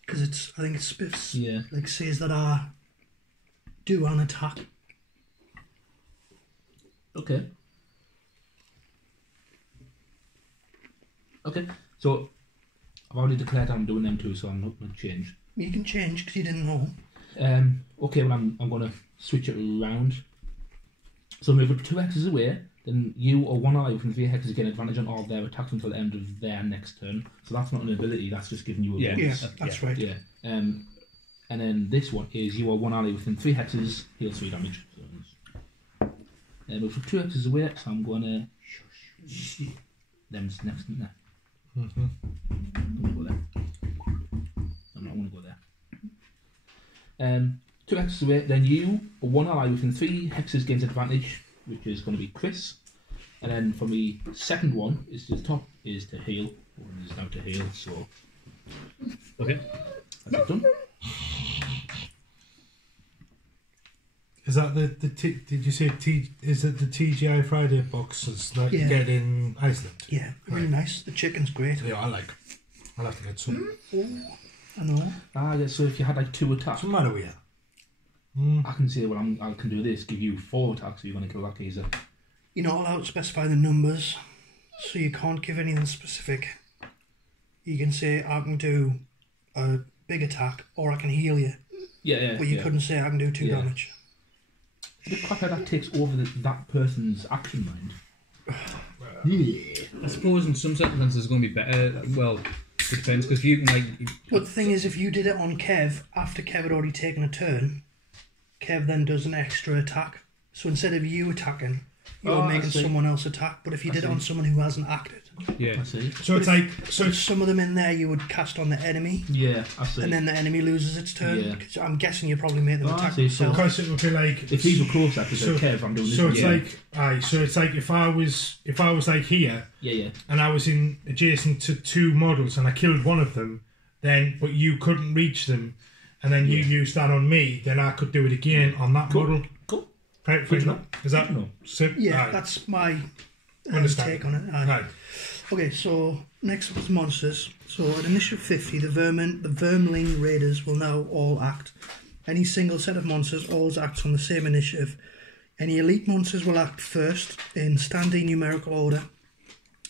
Because I think it's Yeah. like says that I do an attack. Okay. Okay. So I've already declared I'm doing them too, so I'm not going to change. You can change because you didn't know. Okay, well I'm going to switch it around. So move up 2 hexes away, then you or one ally within 3 hexes gain advantage on all their attacks until the end of their next turn. So that's not an ability, that's just giving you a Yeah. bonus. Yeah, that's right. Yeah. And then this one is you or one ally within 3 hexes heals 3 damage. So move up 2 hexes away, so I'm going to... Them's next, isn't there? I'm going to go there. I'm not going to go there. 2 hexes away, then you or one ally within 3 hexes gains advantage, which is going to be Chris. And then for me, second one is to the top, is to heal. One is now to heal, so Okay. that's it done. is that did you say is it the TGI Friday boxes that you Yeah. get in Iceland? Yeah, really nice. The chicken's great. Yeah, I'll have to get some. I know. Yeah, so if you had like 2 attacks, What's the matter with you? I can say, well, I can do this, give you 4 attacks, so you're going to kill that geezer. You're not allowed to specify the numbers, so you can't give anything specific. You can say, I can do a big attack, or I can heal you. Yeah. But you couldn't say, I can do 2 Yeah. damage. The crap how that takes over that person's action mind. I suppose in some circumstances it's going to be better. Well, it depends, because you can like... But the thing is, if you did it on Kev, after Kev had already taken a turn, Kev then does an extra attack. So instead of you attacking, you're I making see. someone else attack. But if you I did it see. on someone who hasn't acted, Yeah. I see. So it's like so it's some of them in there you would cast on the enemy, Yeah, I see. and then the enemy loses its turn. Yeah. 'Cause I'm guessing you probably made them Oh, I attack see. So- themselves. because it would be like If these were close, I could say, So- Kev, I'm doing this. so one. it's Yeah. like so it's like if I was like here Yeah. and I was in adjacent to 2 models and I killed one of them, then but you couldn't reach them, and then you used that on me, then I could do it again on that model. Cool. Right, Good to know. is that Good to know. simple? Yeah, that's my Understand. take on it. Aye. Right. Okay, so next up is monsters. So at initial 50, the Vermling Raiders will now all act. Any single set of monsters always acts on the same initiative. Any elite monsters will act first in standing numerical order,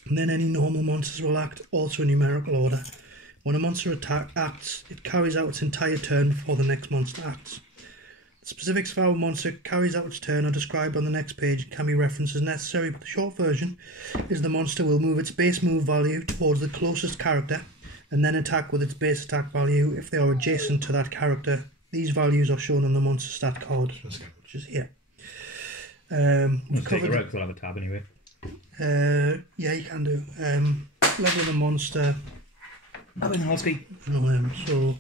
and then any normal monsters will act also in numerical order. When a monster acts, it carries out its entire turn before the next monster acts. The specifics of how a monster carries out its turn are described on the next page and can be referenced as necessary, but the short version is the monster will move its base move value towards the closest character and then attack with its base attack value if they are adjacent to that character. These values are shown on the monster stat card, which is here. We've Take it covered right, 'cause we'll have a tab anyway. yeah, you can do. Level of the monster. I mean, I'll speak. So,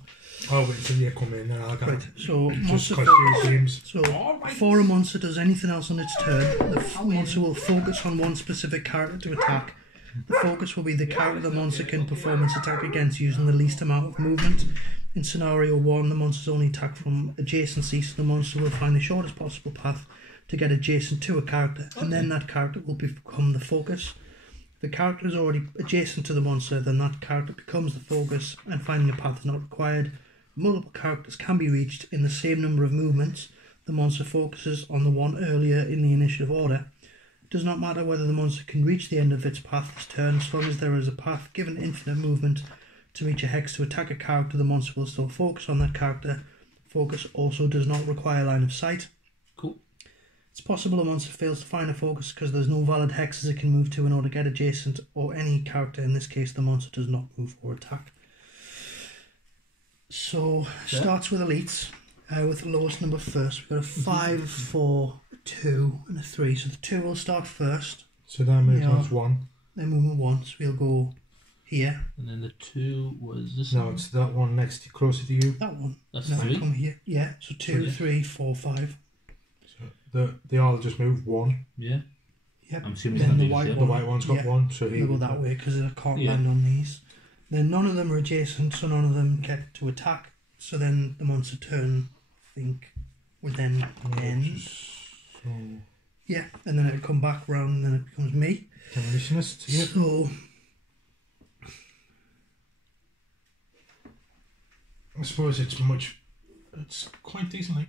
Oh, wait till you come in, then I'll go. right. So, Just monster. because you seems. So, before a monster does anything else on its turn, the monster will focus on one specific character to attack. The focus will be the character the monster can perform its attack against using the least amount of movement. In scenario 1, the monster's only attack from adjacency, so the monster will find the shortest possible path to get adjacent to a character, and then that character will become the focus. If the character is already adjacent to the monster, then that character becomes the focus and finding a path is not required. Multiple characters can be reached in the same number of movements. The monster focuses on the one earlier in the initiative order. It does not matter whether the monster can reach the end of its path this turn, as long as there is a path given infinite movement to reach a hex to attack a character, the monster will still focus on that character. Focus also does not require line of sight. Cool. It's possible a monster fails to find a focus because there's no valid hexes it can move to in order to get adjacent, or any character, in this case the monster, does not move or attack. So, starts with elites, with the lowest number first. We've got a 5, 4, 2 and a 3. So the 2 will start first. So that moves on 1. Then movement 1, so we'll go here. And then the 2 was this No, one? it's that one next to, closer to you. That one. That's No, 3. come here. Yeah, so 2, 3, 4, 5. So they all just move 1. Yeah. Yep. I'm assuming Then it's the not white these, The white one's got Yeah. 1, so he We'll go that way because I can't Yeah. land on these. Then none of them are adjacent, so none of them get to attack. So then the monster turn, I think, would then end. So, Yeah, and then it'll come back round and then it becomes me. demolitionist. Yep. So, I suppose it's quite decent, like.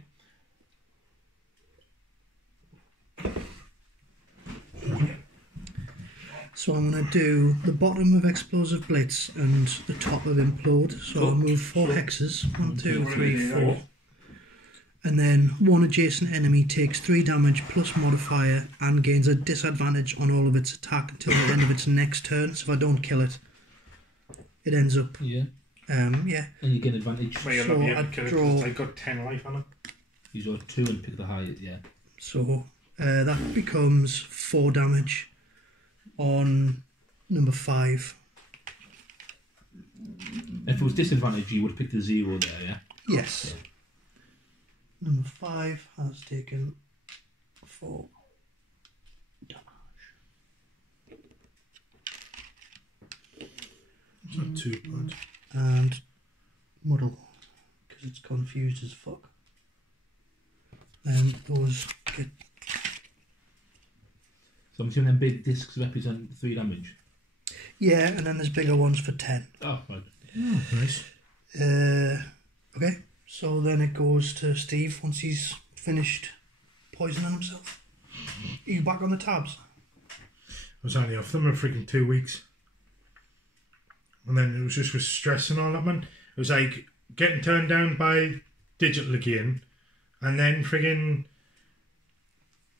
so I'm going to do the bottom of Explosive Blitz and the top of Implode. So I'll move 4 hexes. 1, 2, 3, 4. And then one adjacent enemy takes 3 damage plus modifier and gains a disadvantage on all of its attack until the end of its next turn. So if I don't kill it, it ends up, Yeah. yeah. And you get advantage. Well, you'll So not be able I'd to kill it draw- 'cause they've got 10 life on it. Use your 2 and pick the highest, yeah. So that becomes 4 damage on number 5. If it was disadvantage, you would have picked the 0 there, yeah? Yes. Number 5 has taken 4 damage. It's not too bad. And muddle, because it's confused as fuck. Then those get. So I'm assuming them big discs represent 3 damage. Yeah, and then there's bigger ones for 10. Oh, right. Oh, nice. Okay, so then it goes to Steve once he's finished poisoning himself. Are you back on the tabs? I was only off them for freaking 2 weeks. And then it was just with stress and all that, man. It was like getting turned down by digital again, and then friggin'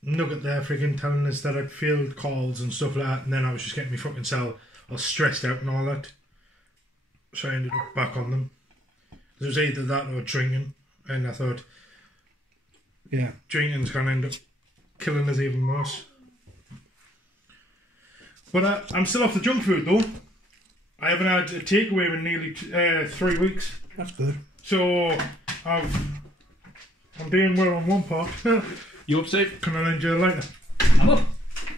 Nugget there friggin' telling us that I'd failed calls and stuff like that, and then I was just getting me fucking cell all stressed out and all that. So I ended up back on them. It was either that or drinking, and I thought, yeah, drinking's gonna end up killing us even worse. But I'm still off the junk food though. I haven't had a takeaway in nearly 3 weeks. That's good. So I'm doing well on one part. You up, Steve? Can I lend you a lighter? I'm up.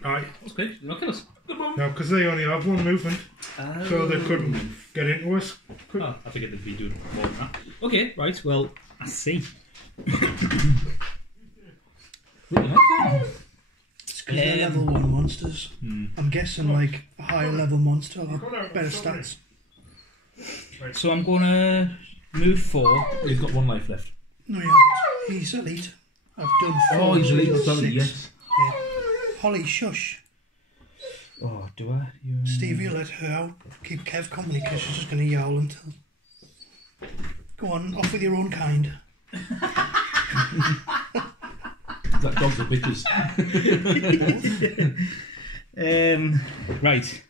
Aye. That's great. You're not kill us. Good one. No, because they only have one movement, so they couldn't get into us. Oh, I figured they'd be doing more than that. Okay, right. Well, I see. They're level 1 monsters. I'm guessing like a higher level monster will have better stats. So I'm going to move 4. You've got 1 life left. No, you haven't. He's elite. I've done 4. Oh, he's elite. so Sorry, 6. yes. Yeah. Holly, shush. Oh, do I? Steve, you let her out. Keep Kev company because she's just going to yowl until. Go on, off with your own kind. That dogs are bitches. Right.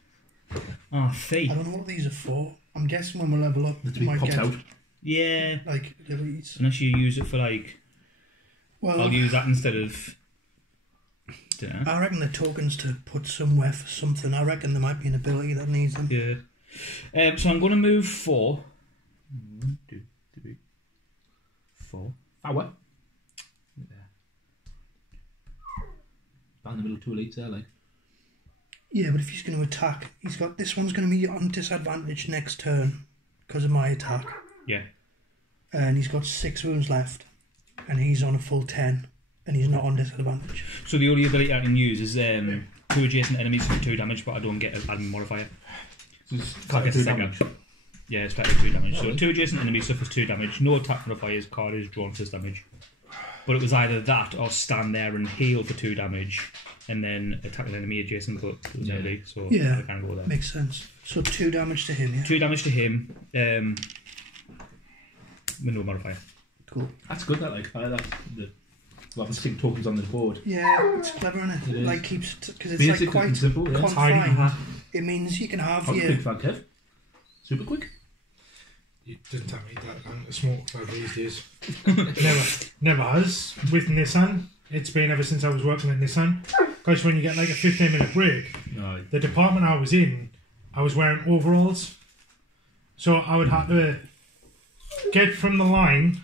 Oh, I fee. don't know what these are for. I'm guessing when we level up, That we might popped get out. Yeah. like abilities. Unless you use it for like, Well, I'll use that instead of. Dunno. I reckon the tokens to put somewhere for something. I reckon there might be an ability that needs them. Yeah. So I'm going to move 4. 1, 2, 3, 4. Power. Bang in the middle, 2 elites there, like. Yeah, but if he's going to attack, he's got this one's going to be on disadvantage next turn because of my attack, Yeah. and he's got 6 wounds left, and he's on a full 10, and he's not on disadvantage. So the only ability I can use is 2 adjacent enemies for 2 damage, but I don't get an admin modifier. Can't get 2 damage. Yeah, it's better 2 damage. Oh, So really? 2 adjacent enemies suffers 2 damage. No attack modifiers. Card is drawn for damage. But it was either that or stand there and heal for 2 damage, and then attack an enemy adjacent. But it was early, so Yeah. I can't go there. Makes sense. So 2 damage to him, yeah? 2 damage to him. With no modifier. Cool. That's good. That like I like the stick tokens on the board. Yeah, it's clever, isn't it? It is. Like keeps because it's Basic like quite and simple, yeah. confined. It means you can have How your quick that, Kev? Super quick. It doesn't tell me that kind of smoke cloud these days. never has. With Nissan, it's been ever since I was working at Nissan. Because when you get like a 15-minute break, No. the department I was in, I was wearing overalls. So I would have to get from the line,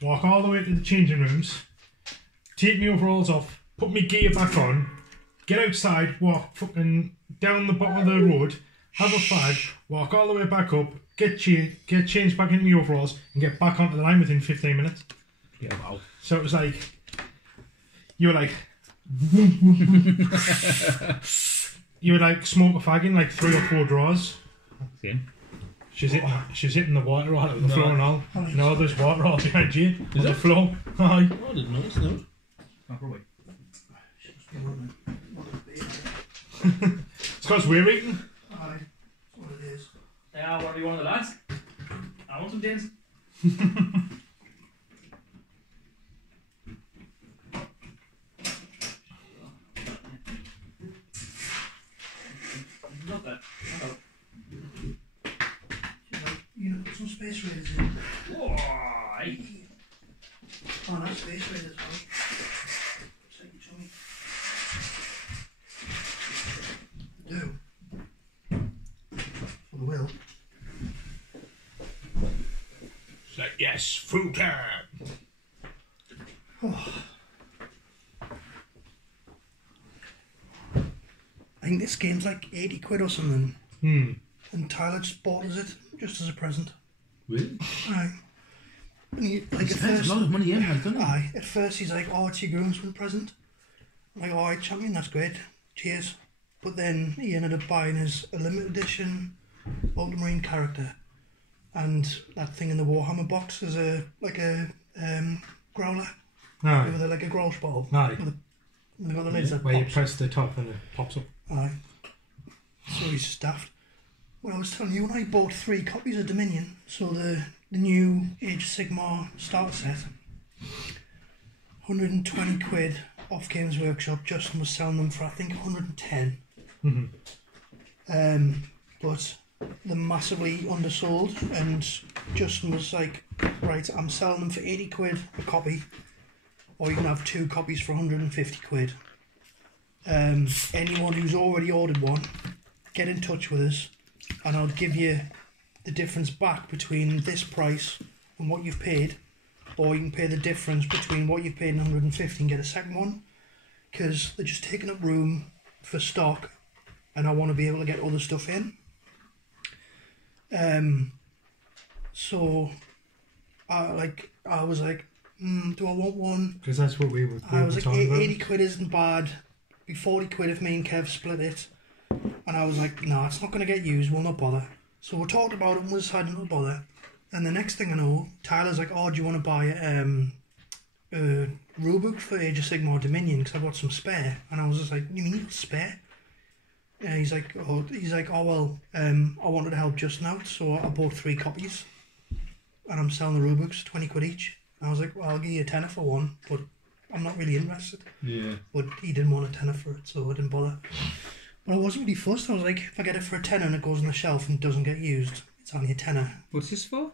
walk all the way to the changing rooms, take my overalls off, put my gear back on, get outside, walk fucking down the bottom of the road, have a fag, walk all the way back up, get changed back into my overalls, and get back onto the line within 15 minutes. Yeah, wow. So it was like, you were like, you would like smoke a fag in like 3 or 4 draws. Same. She's hitting the water all over the No. floor and all. Oh, No, there's water all behind you on the it? floor. Aye. Oh, I didn't notice. No. Oh, probably. It's because we're eating. Aye, that's what it is. Yeah, what do you want of the lads? I want some dins. Not that. You know, put some Space Raiders in. Why? Oh, no, Space Raiders, right? Take it to me. Do. For the will. It's like, yes, food time. I think this game's like 80 quid or something. And Tyler just bought us it just as a present. Really? Aye. And he, like at Spends first, a lot of money in, like, doesn't it? aye. At first he's like, "Oh, it's your groomsman present." I'm like, "Alright, champion, that's great. Cheers." But then he ended up buying his a limited edition Ultramarine character, and that thing in the Warhammer box is a growler Aye. with like a growler bottle. Aye. They've got the lids that Where you pops. press the top and it pops up. Aye. So he's just daft. Well, I was telling you, when I bought 3 copies of Dominion, so the new Age of Sigmar starter set, 120 quid off Games Workshop. Justin was selling them for, I think, 110. But they're massively undersold, and Justin was like, right, I'm selling them for 80 quid a copy, or you can have 2 copies for 150 quid. Anyone who's already ordered one, get in touch with us, and I'll give you the difference back between this price and what you've paid, or you can pay the difference between what you've paid and 150 and get a second one, because they're just taking up room for stock, and I want to be able to get other stuff in. So I was like, do I want one? Because that's what we were I was like, talking about. 80 quid isn't bad. Be 40 quid if me and Kev split it. And I was like, no, it's not going to get used. We'll not bother. So we talked about it and we decided not to bother. And the next thing I know, Tyler's like, oh, do you want to buy a rulebook for Age of Sigmar Dominion? Because I've got some spare. And I was just like, you mean you got spare? Yeah, he's like, oh well, I wanted to help Justin out, so I bought 3 copies. And I'm selling the rulebooks, 20 quid each. And I was like, well, I'll give you a tenner for one, but I'm not really interested. Yeah. But he didn't want a tenner for it, so I didn't bother. But I wasn't really fussed. I was like, if I get it for a tenner and it goes on the shelf and doesn't get used, it's only a tenner. What's this for?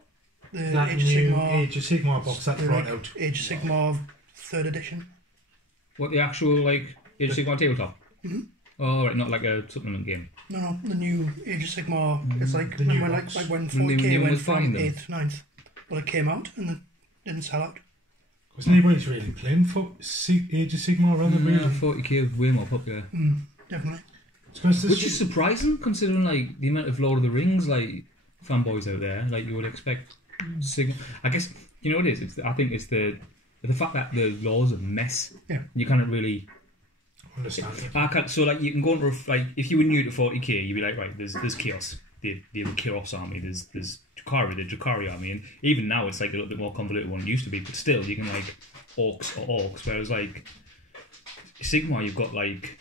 The That Age of new Sigmar, Age of Sigmar box that's the, brought like, out. Age of Sigmar 3rd edition. What, the actual, like, Age of Sigmar tabletop? Mhm. Oh, right, not like a supplement game. No, the new Age of Sigmar. It's like The new when, box. like when The new 40k one went was from fine then. 8th, 9th. Well, it came out and it didn't sell out. Was anybody's really playing for Age of Sigmar rather Yeah, really? 40k is way more popular. Definitely. It's 'cause this Which is surprising, considering like the amount of Lord of the Rings like fanboys out there. Like you would expect, I guess you know what it is. I think it's the fact that the laws are a mess. Yeah. You can't really understand it. I can't, so like you can go into like if you were new to 40k, you'd be like, right, there's chaos, the chaos army, there's Drukhari, the Drukhari army, and even now it's like a little bit more convoluted than it used to be, but still you can like orcs, whereas like Sigmar you've got like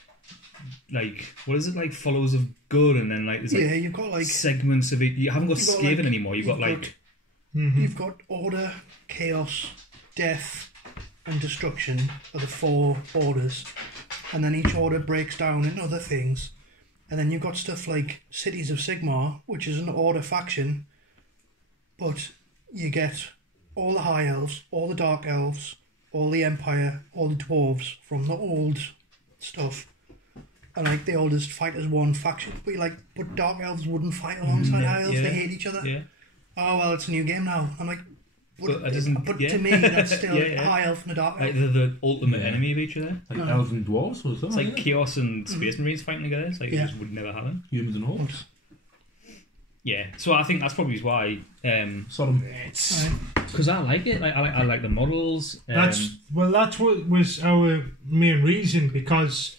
what is it, like followers of good, and then like there's like you've got like segments of it. You haven't got you've got, Skaven like, anymore. You've got like you've got order, chaos, death, and destruction are the 4 orders, and then each order breaks down into other things, and then you've got stuff like Cities of Sigmar, which is an order faction, but you get all the high elves, all the dark elves, all the empire, all the dwarves from the old stuff. And like they all just fight as one faction, but dark elves wouldn't fight alongside high elves. They hate each other. Yeah. Oh well, it's a new game now. I'm like, But it doesn't- but yeah. to me, that's still Yeah. a high elf and a dark elf. like they're the ultimate Yeah. enemy of each other. Like elves and dwarves or something. It's like yeah. chaos and space marines fighting together. It's like it just would never happen. Humans and orcs. Yeah. So I think that's probably why. Sodom. Because I like it. Like I like the models. That's what was our main reason, because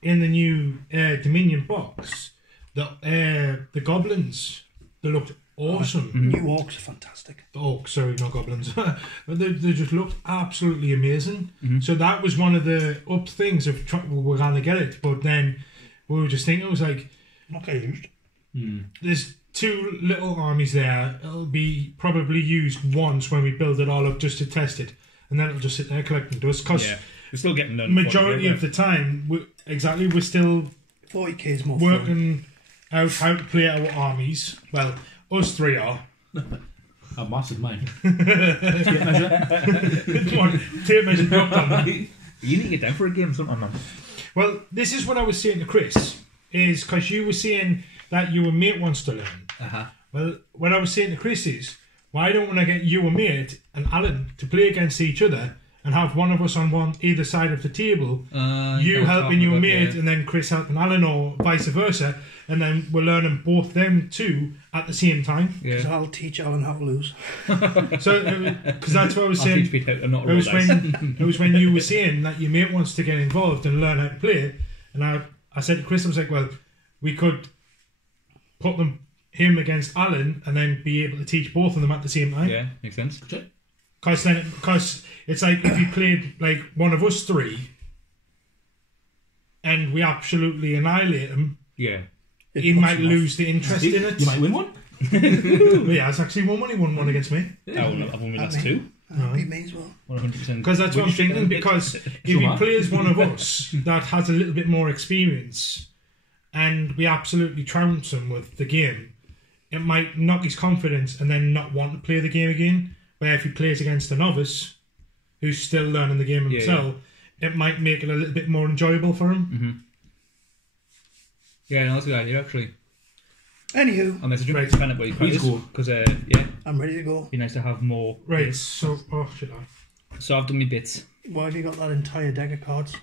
in the new Dominion box, the goblins, they looked awesome. New orcs are fantastic. Oh, sorry, not goblins. But they just looked absolutely amazing. Mhm. So that was one of the up things of we're gonna get it, but then we were just thinking, it was like, Not get used. there's 2 little armies there. It'll be probably used once when we build it all up just to test it, and then it'll just sit there collecting dust. Because yeah, we're still getting done. majority of the time, we're still 40k is more fun. working out how to play our armies. Well, us 3 are. A massive mine. Come on, tape measure dropped on me. You need to get down for a game sometime, man. Well, this is what I was saying to Chris, is because you were saying that your mate wants to learn. Well, what I was saying to Chris is, why don't I get you a mate and Alan to play against each other and have one of us on either side of the table, you helping your mate and then Chris helping Alan, or vice versa, and then we're learning both them 2 at the same time. Because I'll teach Alan how to lose. So, because that's what I was I'll saying. teach Pete how to not It roll was dice. it was when you were saying that your mate wants to get involved and learn how to play, and I said to Chris, I was like, well, we could put him against Alan and then be able to teach both of them at the same time. Yeah, makes sense. Because it's like if you played like one of us 3 and we absolutely annihilate him, Yeah. he might lose the interest in it. You might win one. Yeah, it's actually won one. He won one against me. I've won that's 2. Beat me as well. 100%. Because that's what I'm thinking. Because if he plays one of us that has a little bit more experience, and we absolutely trounce him with the game, it might knock his confidence and then not want to play the game again. Where if he plays against a novice who's still learning the game himself, it might make it a little bit more enjoyable for him. Mm-hmm. Yeah, no, that's a good idea, actually. Anywho, Unless it's Right. dependent what you Please play. go. Because, I'm ready to go. it'd be nice to have more. Right, so, oh, shit. So I've done my bits. Why have you got that entire deck of cards?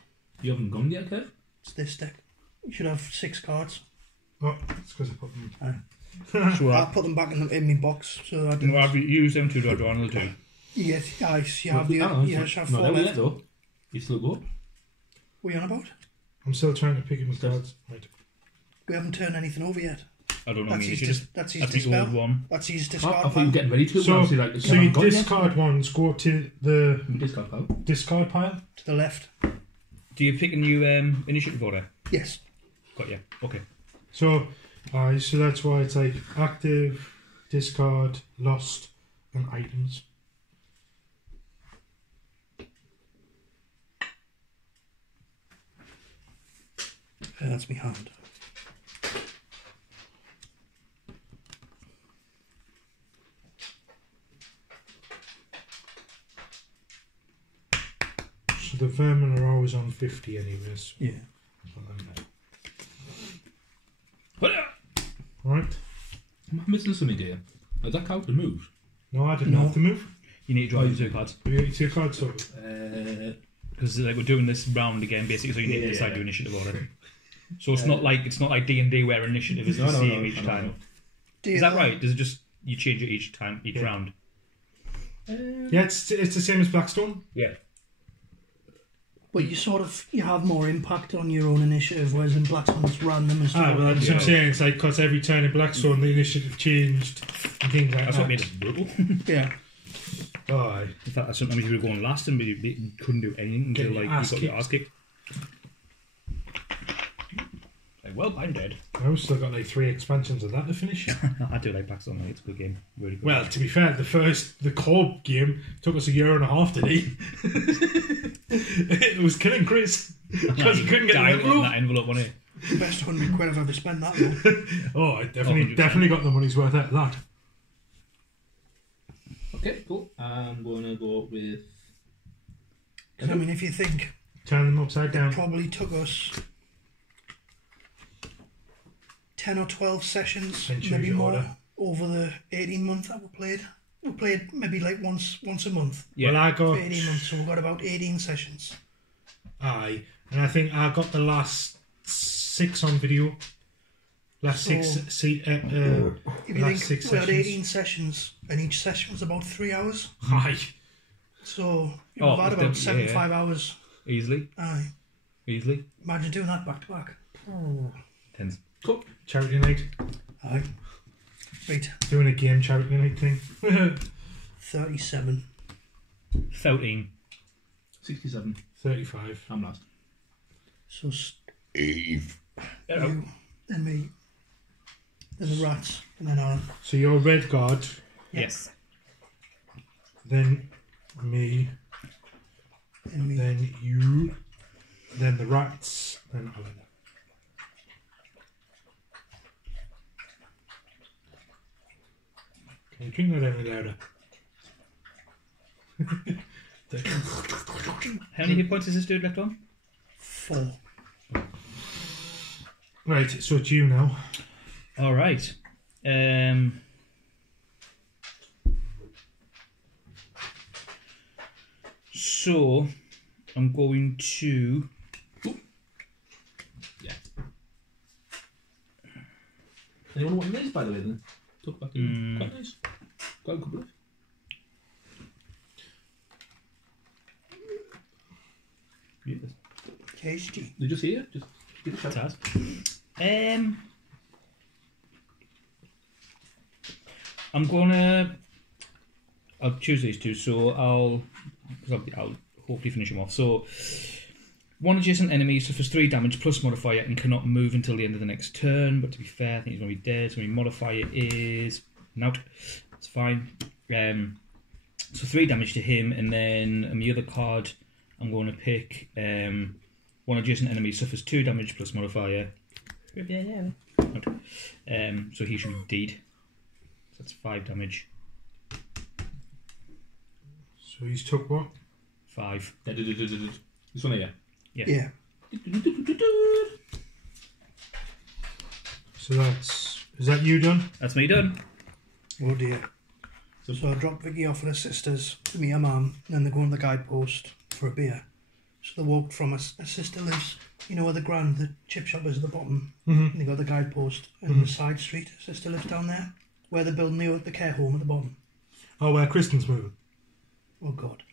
You haven't gone yet, Kurt? It's this deck. You should have 6 cards. Oh, it's because I put them. Sure. I'll put them back in my box so I can. Well, I've used them 2, do I draw another 2? Yes, you have the. No, You it's should have not 4 there yet, left. though. You still go. What are you on about? I'm still trying to pick him cards. Right. We haven't turned anything over yet. I don't know. That's Maybe his you just. that's That's his the old dispel. one. That's his I discard. thought you were getting ready to. So, obviously, like, so your discard ones go to the Discard pile. discard pile. To the left. Do you pick a new initiative order? Yes. Got you. Okay. So that's why it's like active, discard, lost, and items. That's my hand. So the vermin are always on 50 anyways. Yeah. Right? I'm missing something here. Has that count to move? No, I didn't No. have to move. You need to draw your 2 cards. We get 2 cards over. Because like we're doing this round again, basically, so you need to decide your initiative order. So it's not like D&D where initiative is the same each time. Is that right? Does it just you change it each time, each round? Yeah, it's the same as Blackstone. Yeah. But you have more impact on your own initiative, whereas in Blackstone it's random as Ah, well, that's what I'm saying. It's like, because every turn in Blackstone, the initiative changed and things like That's that. what made it brutal. Yeah. Oh, aye. In fact, sometimes you were going last and you couldn't do anything until Get your like ass you got your ass kicked. Like, well, I'm dead. I've still got like 3 expansions of that to finish. I do like Blackstone. Like, it's a good game. Really good. Well, to be fair, the core game took us a year and a half to do. It was killing Chris because he couldn't get the Dying on envelope. that envelope, wasn't it? The best £100 I've ever spent that though. Oh, I 100%. definitely got the money's worth out of that. Okay, cool. I'm going to go with... 'Cause, I mean, if you think, Turn them upside down. probably took us 10 or 12 sessions, And choose maybe your more, order. over the 18 months that we played. We played maybe like once a month Yeah. Well, I for got 18 months, so we've got about 18 sessions. aye, and I think I got the last 6 on video. Last So- 6 If you last think 6 we had sessions. 18 sessions, and each session was about 3 hours, Aye, so we've Oh, had it's about the- 75 hours. Easily. Aye, Easily. imagine doing that back to back. Tens. cool. Charity night. Aye, right, Doing a game charity night thing. 37. 13. 67. 35. I'm last. So Eve. you, then me, then the rats, and then Alan. So you're red guard, Yes. then me, And me. then you, then the rats, then Alan. Can you drink that any louder? How many hit points has this dude left on? 4. Right, so it's you now. All right. So I'm going to. Yeah. Anyone know what it is, by the way, then? Talk about it. Quite nice. Quite a couple of. Yes. KHG. They're just here. Just give it a shout. I'm gonna. I'll choose these two, so I'll hopefully finish them off. So, one adjacent enemy suffers 3 damage plus modifier and cannot move until the end of the next turn. But to be fair, I think he's going to be dead. So my modifier is nout. That's fine. So 3 damage to him, and then on the other card, I'm going to pick one adjacent enemy suffers 2 damage plus modifier. Nout. So he should be dead. So that's 5 damage. So he's took what? 5. This one here. Yeah. So that's... Is that you done? That's me done. Oh dear. So I dropped Vicky off at her sister's to meet her mum, and then they go on the guidepost for a beer. So they walked from her sister lives, you know where the chip shop is at the bottom, and they got the guidepost, and the side street, her sister lives down there, where they're building the care home at the bottom. Oh, where Kristen's moving. Oh God.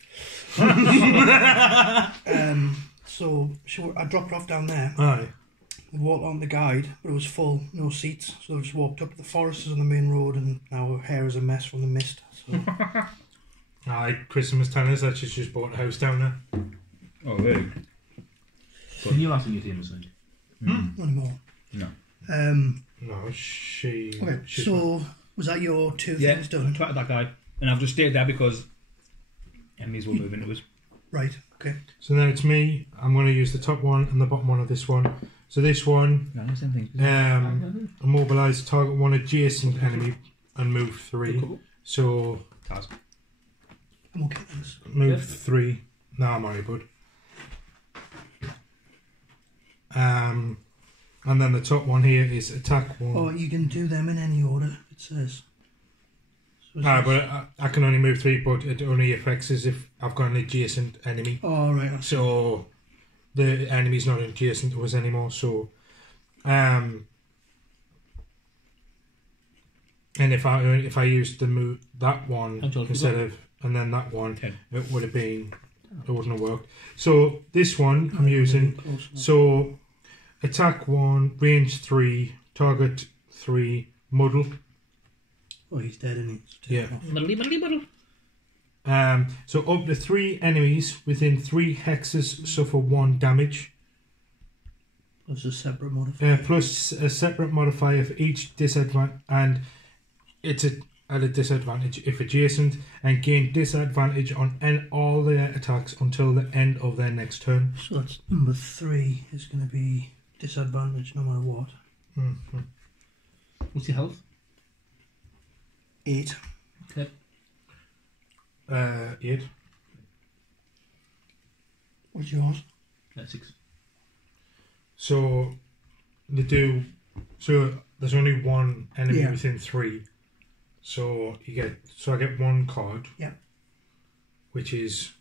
So I dropped her off down there. Aye. We walked on the guide, but it was full, no seats. So I just walked up to the foresters on the main road, and now her hair is a mess from the mist. So Aye, Kristen was telling us that she's just bought a house down there. Oh, really? Can you last in your team or something? not anymore. No. No, she... Okay, she's so was that your 2 Yeah, things done? twatted that guy. And I've just stayed there because enemies will move into us. Right, okay. So then it's me. I'm going to use the top one and the bottom one of this one. So this one, No, same thing. immobilise target one adjacent enemy and move 3. So Taz. I'm okay then. move Yeah. 3. No, I'm alright, bud. And then the top one here is attack 1. Oh, you can do them in any order, it says. So it says- But I can only move 3, but it only affects us if I've got an adjacent enemy. Oh, right. So the enemy's not adjacent to us anymore. So, and if I used the move that one How tall is instead of and then that one, 10. it would have been it wouldn't have worked. So this one I'm using. So attack 1, range 3, target 3, muddle. Oh, he's dead, isn't he? Yeah. Muddle. So up to 3 enemies within 3 hexes suffer 1 damage. Plus a separate modifier. Plus a separate modifier for each disadvantage, and it's at a disadvantage if adjacent, and gain disadvantage on all their attacks until the end of their next turn. So that's number 3 is going to be disadvantage no matter what. Mm-hmm. What's your health? 8. Okay. 8. What's yours? 6. So they do. So there's only 1 enemy Yeah. within 3. So you get. So I get 1 card. Yeah. Which is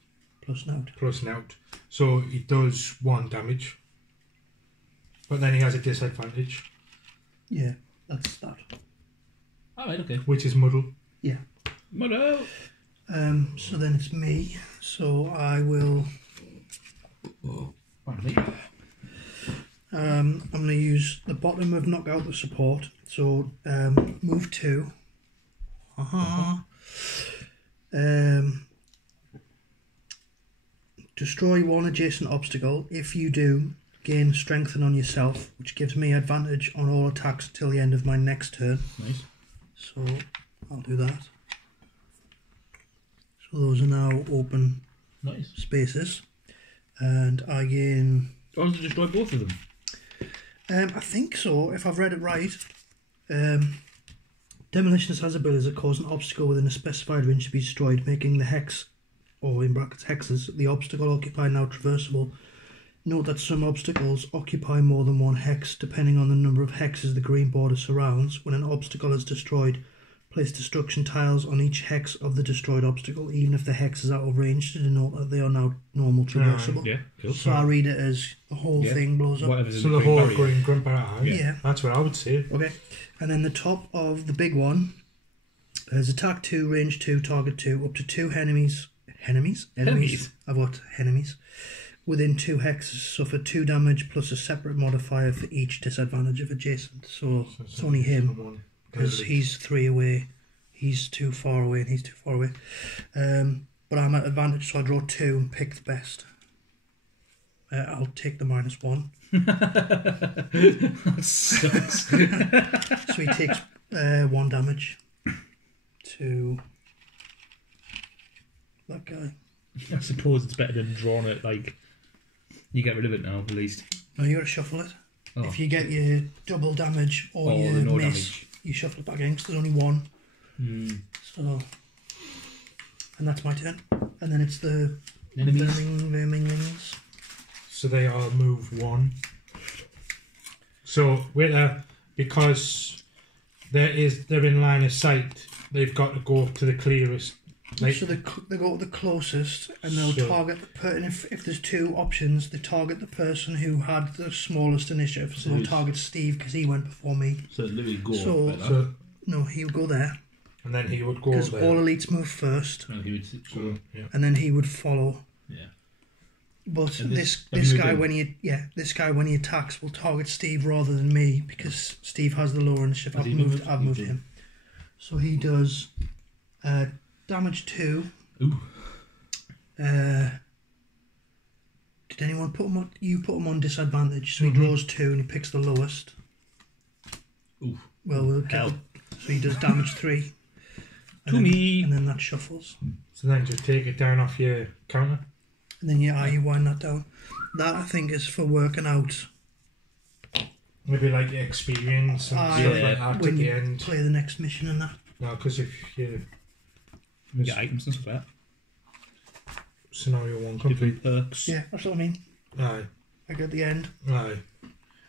Plus note. plus nout. So he does 1 damage. But then he has a disadvantage, Yeah, that's that. Alright, okay. which is muddle. Yeah. Muddle! So then it's me. So I will. Pardon me. I'm going to use the bottom of knockout the support. So move 2. Destroy 1 adjacent obstacle. If you do, gain strengthen on yourself, which gives me advantage on all attacks till the end of my next turn. Nice. So I'll do that. So those are now open Nice. spaces, and I gain. Do I want to destroy both of them? I think so, if I've read it right. Demolitionist has abilities that cause an obstacle within a specified range to be destroyed, making the hex, or in brackets hexes, the obstacle occupied now traversable. Note that some obstacles occupy more than 1 hex, depending on the number of hexes the green border surrounds. When an obstacle is destroyed, place destruction tiles on each hex of the destroyed obstacle, even if the hex is out of range, to denote that they are now normal traversable. Yeah, cool. So I read it as the whole thing blows up. Whatever's in So the the whole barrier. green grunt barrier. Yeah. That's what I would say. Okay, and then the top of the big one is attack 2, range 2, target 2, up to 2 enemies. Enemies? I've got enemies. Within 2 hexes suffer 2 damage plus a separate modifier for each disadvantage of adjacent. So it's only him, because he's 3 away. He's too far away and he's too far away. But I'm at advantage, so I draw 2 and pick the best. I'll take the -1. That sucks. So he takes 1 damage to that guy. I suppose it's better than drawing it, like, you get rid of it now, at least. No, you got to shuffle it. Oh. If you get your double damage or your the no miss, damage. you shuffle it back in, because there's only 1. So, and that's my turn. And then it's the Enemies. verminglings. So they are move 1. So because they're in line of sight, they've got to go to the clearest. Like, So they go to the closest, and they'll So- target the person. If there's 2 options, they target the person who had the smallest initiative. So they'll Who's- target Steve because he went before me. So Louis go So- like that. so No, he'll go there and then he would go because there. all elites move first, No, he would So, yeah. and then he would follow. yeah. But And this this guy moving. this guy when he attacks will target Steve rather than me because Steve has the lower initiative. Has he moved? I've moved You him. So he does damage 2. Ooh. Did anyone put him on? You put him on disadvantage, so he draws 2 and he picks the lowest. Ooh. Well, we'll get Hell. so he does damage 3. To me. And then that shuffles. So then just take it down off your counter. And then you wind that down. That I think is for working out Maybe like your experience and Ah, stuff yeah. like that when at the you end. play the next mission and that. No, because if you You get items and stuff like scenario 1 that. complete. Different perks. Yeah, that's what I mean. Aye, Like at the end. aye.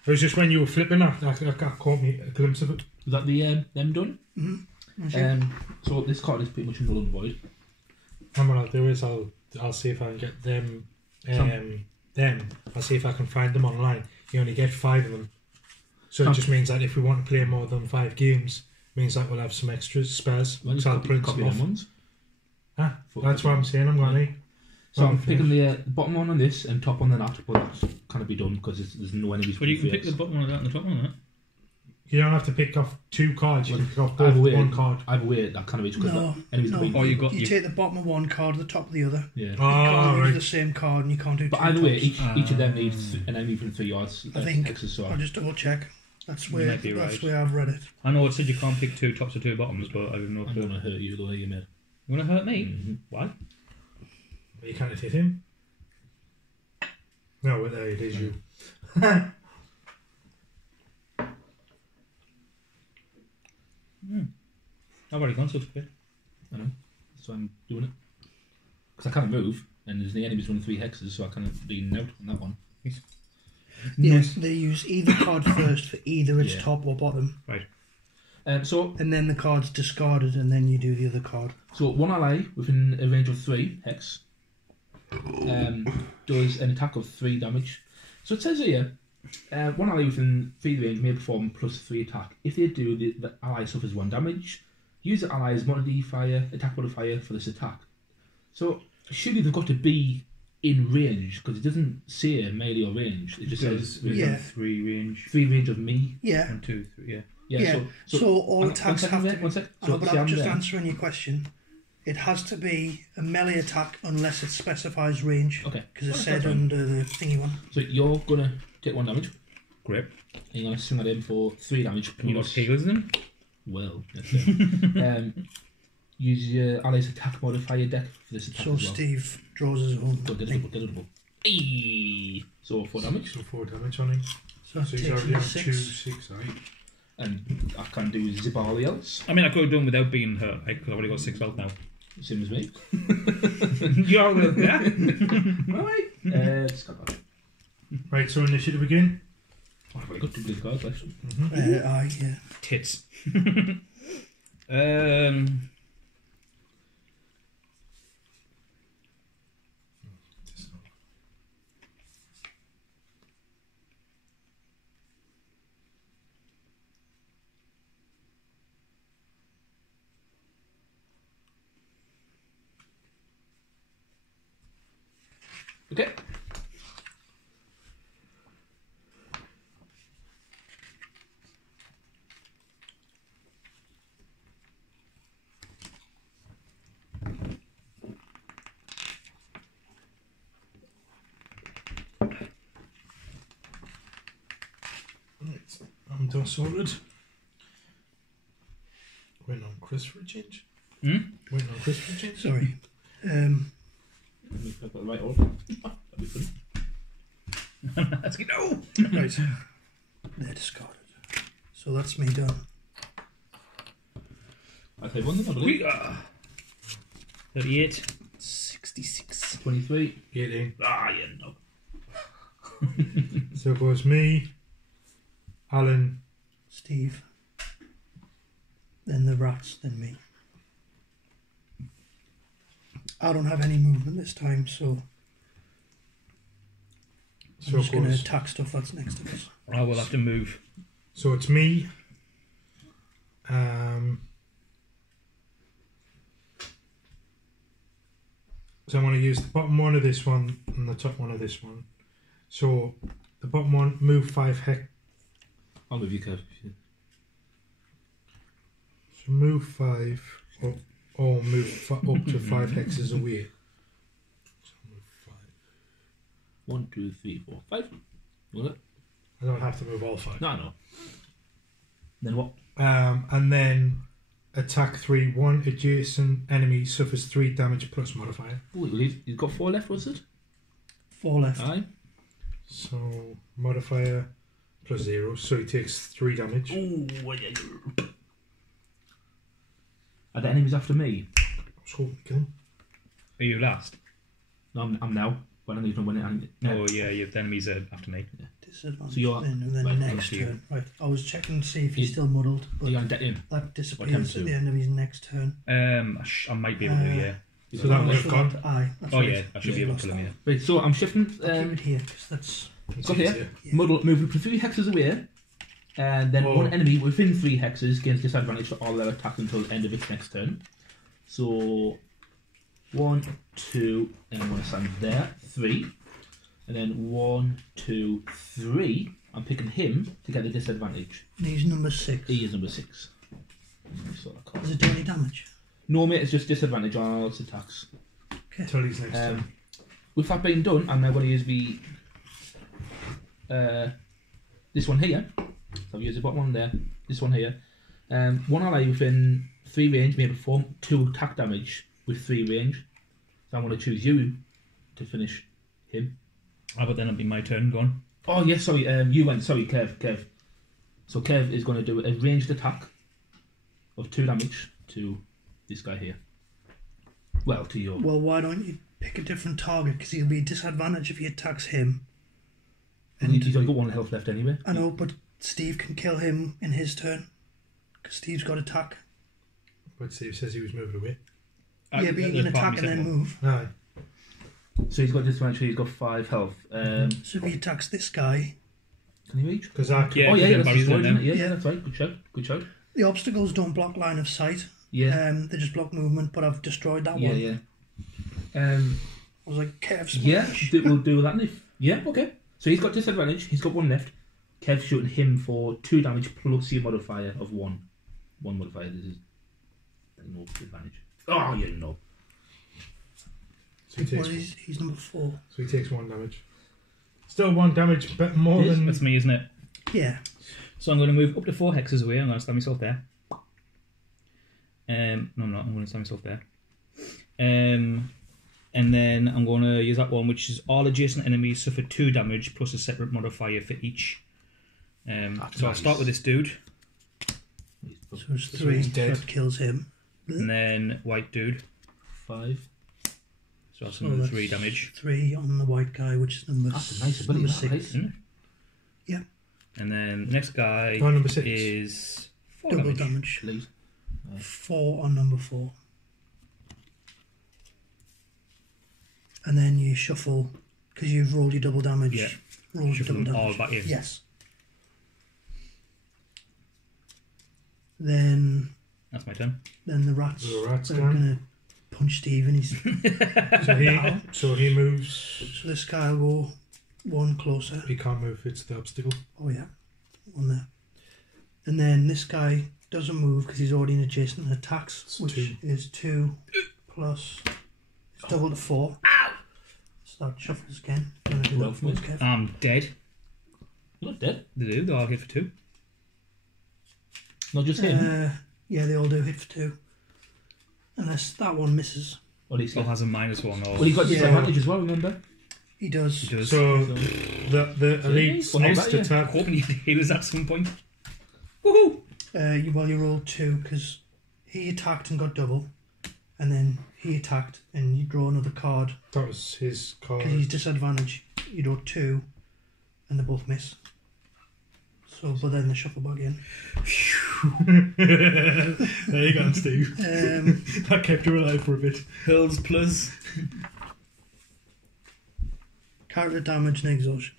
It was just when you were flipping that, I caught me a glimpse of it. Was that the them done? Mm-hmm. So this card is pretty much null and void. And what I'll do is I'll see if I can get them. I'll see if I can find them online. You only get 5 of them, so it just means that if we want to play more than 5 games, means that we'll have some extra spares. Well, So I'll print copy some them off. ones. Ah, that's what I'm saying. I'm going to. So I'm picking the bottom one on this and top one on that, but that's kind of be done because there's no enemies. But you can pick the bottom one of that and the top one of that. You don't have to pick off 2 cards. You can pick off Either both way, one card. Either way, that kind of is because No, enemies no. can be. Or you take the bottom of one card, the top of the other. Yeah. You Oh, can't use right. the same card and you can't do But two either way, tops. each of them needs an enemy from 3 yards. I think. Hexes, so I'll just double check. That's You where might be that's right. where I've read it. I know it said you can't pick 2 tops or 2 bottoms, but I don't know I if don't want to hurt you the way you made. You want to hurt me? Mhm. Why? You can't hit him. No, there it is you. I've already gone so quick. I know. So I'm doing it. Because I can't move, and there's the enemies running 3 hexes, so I kind of lean out on that one. Yes, they use either card first for either its Yeah. top or bottom, So and then the card's discarded, and then you do the other card. one ally within a range of 3 hex does an attack of 3 damage. So it says here, one ally within 3 range may perform plus 3 attack. If they do, the ally suffers 1 damage. Use the ally's modifier, attack modifier for this attack. So surely they've got to be in range, because it doesn't say melee or range. It just says Yeah. 3 range. 3 range of me. Yeah. 1, 2, 3, yeah. Yeah. So all hang on, attacks one have second, to. one sec. I So know, but see, I'm I'm just there. answering your question. It has to be a melee attack unless it specifies range, Okay. because it That's said fine. under the thingy one. So you're gonna take 1 damage. Great. And you're gonna swing that in for 3 damage. Can you not plus- heals then? Well, that's it. Use your ally's attack modifier deck for this attack So as well. Steve draws his own Go get a thing. double, get a double. Eee! So 4 damage. So 4 damage on him. So that So he's takes already him on to 2, 6. 6, 8. And I can do Zibali else. I mean, I could have done without being hurt, right? Because I've already got 6 health now. Same as me. You're with yeah? Alright. Discard that. Right, so initiative again. Oh, I've only got 2 blue cards left. Yeah. Tits. Okay. Right, I'm done sorted. Waiting on Chris for a change. Waiting on Chris for a change. Sorry. I've got the right order. That'd be funny. Let's go. Right. They're discarded. So that's me done. I played 1 then, I believe. We are 38, 66. 23. 18. Ah, yeah, no. So it goes me, Alan, Steve. Then the rats, then me. I don't have any movement this time, so so I'm it just going to goes. attack stuff that's next to us. I will have to move. So it's me. So I'm going to use the bottom one of this one and the top one of this one. So the bottom one, move 5 hex. I'll move you, Kev. So move 5 up, or move up to 5 hexes away. So move 5. 1, 2, 3, 4, 5. You want it? I don't have to move all 5. No, no. Then what? And then attack 3. 1 adjacent enemy suffers 3 damage plus modifier. Oh, you've got 4 left, was it? 4 left. Aye. So modifier plus 0. So he takes 3 damage. Oh, are the enemies after me? I was hoping to kill him. Are you last? No, I'm now. But I don't even know when it. No. Oh, yeah, your enemies are after me. Disadvantage. So you're- then, and then right, next after you. turn. Right. I was checking to see if he's You- still muddled, Are but you on deck in? that time disappears to? at the end of his next turn. I might be able to, yeah. So that Oh, would have gone. Aye. That's Oh, right. yeah, I should be able to kill him, yeah. Right, so I'm shifting. I'll keep it here, because that's... Got here. Yeah. Muddle, moving for 3 hexes away. And then Oh. 1 enemy within 3 hexes gains disadvantage for all their attacks until the end of its next turn. So 1, 2, and I'm going to stand there. 3. And then 1, 2, 3. I'm picking him to get the disadvantage. And he's number 6. He is number 6. Does it do any damage? No, mate, it's just disadvantage on all its attacks. Okay. Till he's next turn. With that being done, I'm now going to use this one here. So I've used the bottom one there. This one here. One ally within 3 range may perform 2 attack damage with 3 range. So I'm going to choose you to finish him. Oh, but then it'll be my turn. Go on. Oh yes, sorry. You went. Sorry, Kev. So Kev is going to do a ranged attack of 2 damage to this guy here. Well, to your. Well, why don't you pick a different target? Because he'll be disadvantaged if he attacks him. And he's only got 1 health left anyway. I know, but Steve can kill him in his turn. Because Steve's got attack. But Steve says he was moving away. Yeah, but you can attack and then move. Aye. So he's got disadvantage. He's got 5 health. So if he attacks this guy, Can he reach? Because I Yeah. Oh yeah, that's Barry's his in isn't there. it? Yeah, that's right. Good shout. Good shout. the obstacles don't block line of sight. Yeah. They just block movement, but I've destroyed that Yeah, one. yeah. I was like, Kev, Yeah, smash. we'll do that. If yeah, okay. So he's got disadvantage. He's got 1 left. Kev's shooting him for 2 damage plus your modifier of 1. 1 modifier. This is no advantage. Oh, yeah, no. So he Well, takes, he's number 4. so he takes 1 damage. Still 1 damage, but more Yes, than. That's me, isn't it? Yeah. So I'm going to move up to 4 hexes away. I'm going to stand myself there. No, I'm not. I'm going to stand myself there. And then I'm going to use that one, which is all adjacent enemies suffer 2 damage plus a separate modifier for each. So I'll start with this dude, So it's So 3 he's dead. that kills him. and then white dude. 5. So that's So another that's 3 damage. 3 on the white guy, which is number, That's a nice ability, number that, 6. right? Isn't it? Yeah. And then the next guy Oh, number 6. is 4 Double damage. damage. Please. 4 on number 4. And then you shuffle, because you've rolled your double damage. Yeah. Roll your Shuffle double them all damage. back in. Yes. Then That's my turn. the rats, The rats are gone. going to punch Steve and he's... So he moves. So this guy will go 1 closer. He can't move, it's the obstacle. Oh yeah, 1 there. And then this guy doesn't move because he's already in adjacent and attacks, It's which 2. is 2 plus... It's double to 4. So that shuffles again. You want to do Well, that for us, Kev? I'm dead. You're not dead. They do. They all hit for 2. Not just him. Yeah, they all do hit for 2. Unless that one misses. Or he's Still has a -1 or. well, he's got Yeah. disadvantage as well. Remember? He does. He does. So the elite Well, next not bad, attack. Hoping he heals at some point. Woohoo! You rolled 2 because he attacked and got double. And then he attacked and you draw another card. That was his card. Because he's disadvantaged. You draw 2 and they both miss. So, but then they shuffle back in. There you go, Steve. That kept you alive for a bit. Hills plus. Character damage and exhaustion.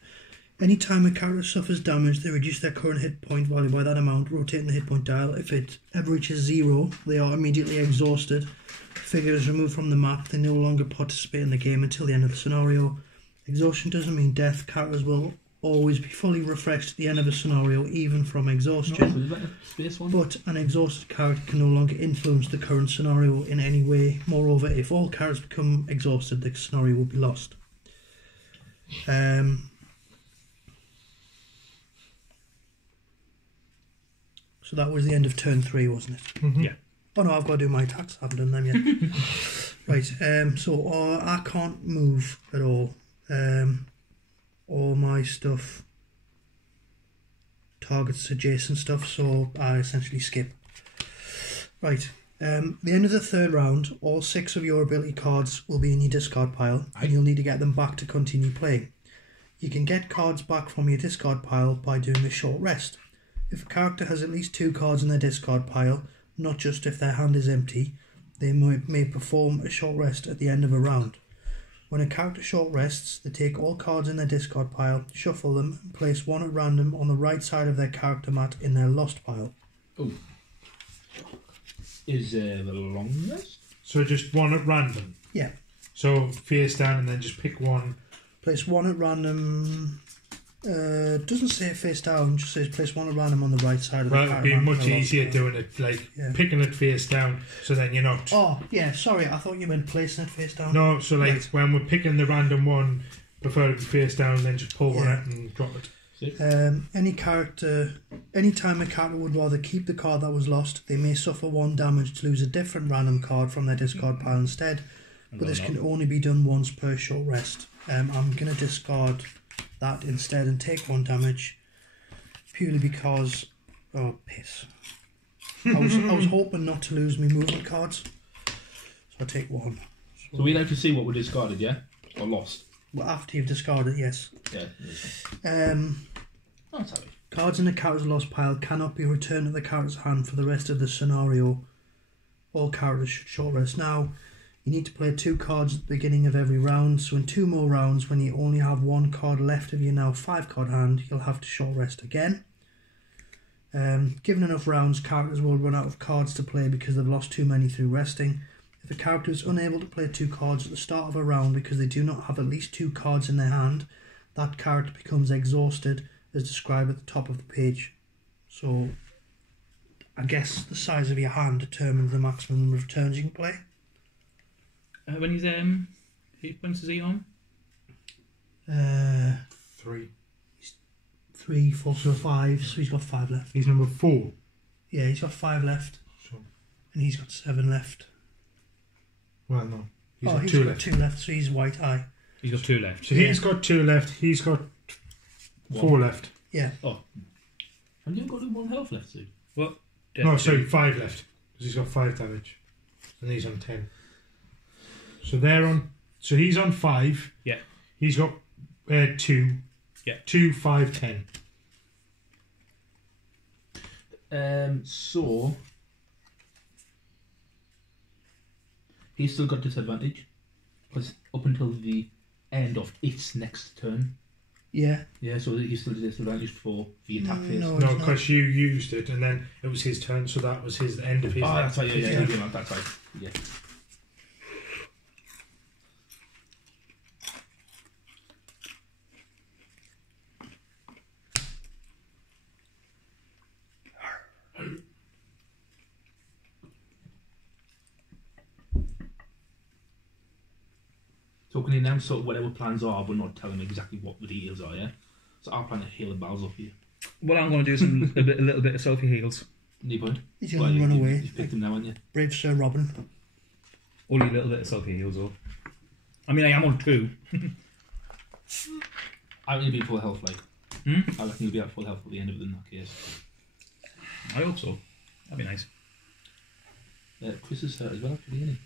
Anytime a character suffers damage, they reduce their current hit point value by that amount, rotating the hit point dial. If it ever reaches 0, they are immediately exhausted. Figure is removed from the map. They no longer participate in the game until the end of the scenario. Exhaustion doesn't mean death. Characters will always be fully refreshed at the end of a scenario, even from exhaustion. Space one. But an exhausted character can no longer influence the current scenario in any way. Moreover, if all characters become exhausted, the scenario will be lost. So that was the end of turn 3, wasn't it? Mhm. Yeah. Oh no, I've got to do my attacks. I haven't done them yet. Right, so I can't move at all. All my stuff targets adjacent stuff, so I essentially skip. Right, the end of the 3rd round, all 6 of your ability cards will be in your discard pile, and you'll need to get them back to continue playing. You can get cards back from your discard pile by doing a short rest. If a character has at least 2 cards in their discard pile, not just if their hand is empty, they may perform a short rest at the end of a round. When a character short rests, they take all cards in their discard pile, shuffle them, and place 1 at random on the right side of their character mat in their lost pile. Is the long rest? So just one at random. Yeah. So face down and then just pick one. Place one at random. Doesn't say face down, just says place one at random on the right side of the Well, card. it'd be much easier doing it like picking it face down, so then you're not. Oh, yeah, sorry, I thought you meant placing it face down. No, so like Right. when we're picking the random one, prefer to be face down, then just pull one out and drop it. Anytime a character would rather keep the card that was lost, they may suffer 1 damage to lose a different random card from their discard pile instead. But this can only be done once per short rest. I'm going to discard that instead and take 1 damage, purely because, oh piss. I was hoping not to lose my movement cards, so I take 1. So we like to see what we discarded, yeah, or lost. Well, after you've discarded, yes. Yeah. Oh, cards in the character's lost pile cannot be returned to the character's hand for the rest of the scenario. All characters should short rest. Now, you need to play 2 cards at the beginning of every round, so in 2 more rounds, when you only have 1 card left of your now 5 card hand, you'll have to short rest again. Given enough rounds, characters will run out of cards to play because they've lost too many through resting. If a character is unable to play 2 cards at the start of a round because they do not have at least 2 cards in their hand, that character becomes exhausted, as described at the top of the page. So, I guess the size of your hand determines the maximum number of turns you can play. When does he on? 3. 3, 4, 5, so he's got 5 left. He's number 4. Yeah, he's got 5 left. So, And he's got 7 left. well, no. He's got He's 2 got left. 2 left, so he's white eye. He's got 2 left. So he's got 2 left, he's got 4 left. Yeah. And you've got 1 health left, Sue. What? No, sorry, 5 left. Because he's got 5 damage. And he's on 10. So they're on. So he's on 5. Yeah. He's got 2. Yeah. 2, 5, 10. So he's still got disadvantage because up until the end of its next turn. Yeah. Yeah, so he's still disadvantaged for the attack phase. No, No, he's not. because you used it and then it was his turn, so that was his end of his. Oh, that's right. Yeah, Yeah. that's right. Yeah. So can you announce sort of whatever plans are, but not tell them exactly what the details are, yeah? So I'll plan to heal the battles up here. Well, I'm going to do a little bit of selfie heals. Any point? He's going to run away. You've picked him now, haven't you? Brave Sir Robin. Only a little bit of selfie heals, though. I mean, I am on 2. I reckon you'll be full health, like. I reckon you'll be at full health at the end of it in that case. I hope so. That'd be nice. Chris is hurt as well, actually, isn't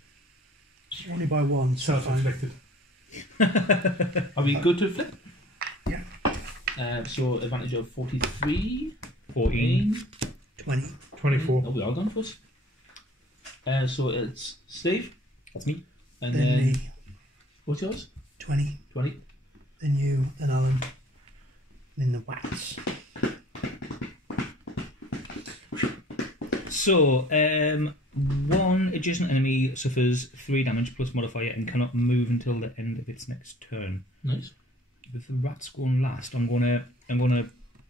he? Only by 1, so fine. Self-inflicted. Are we good to flip? Yeah. So advantage of 43, 14. 20. 24. Oh, we are gone first. So it's Steve. That's me. And Then then, me. what's yours? 20. 20. Then you. Then Alan. And then the wax. So, 1 adjacent enemy suffers 3 damage plus modifier and cannot move until the end of its next turn. Nice. With the rats going last, I'm gonna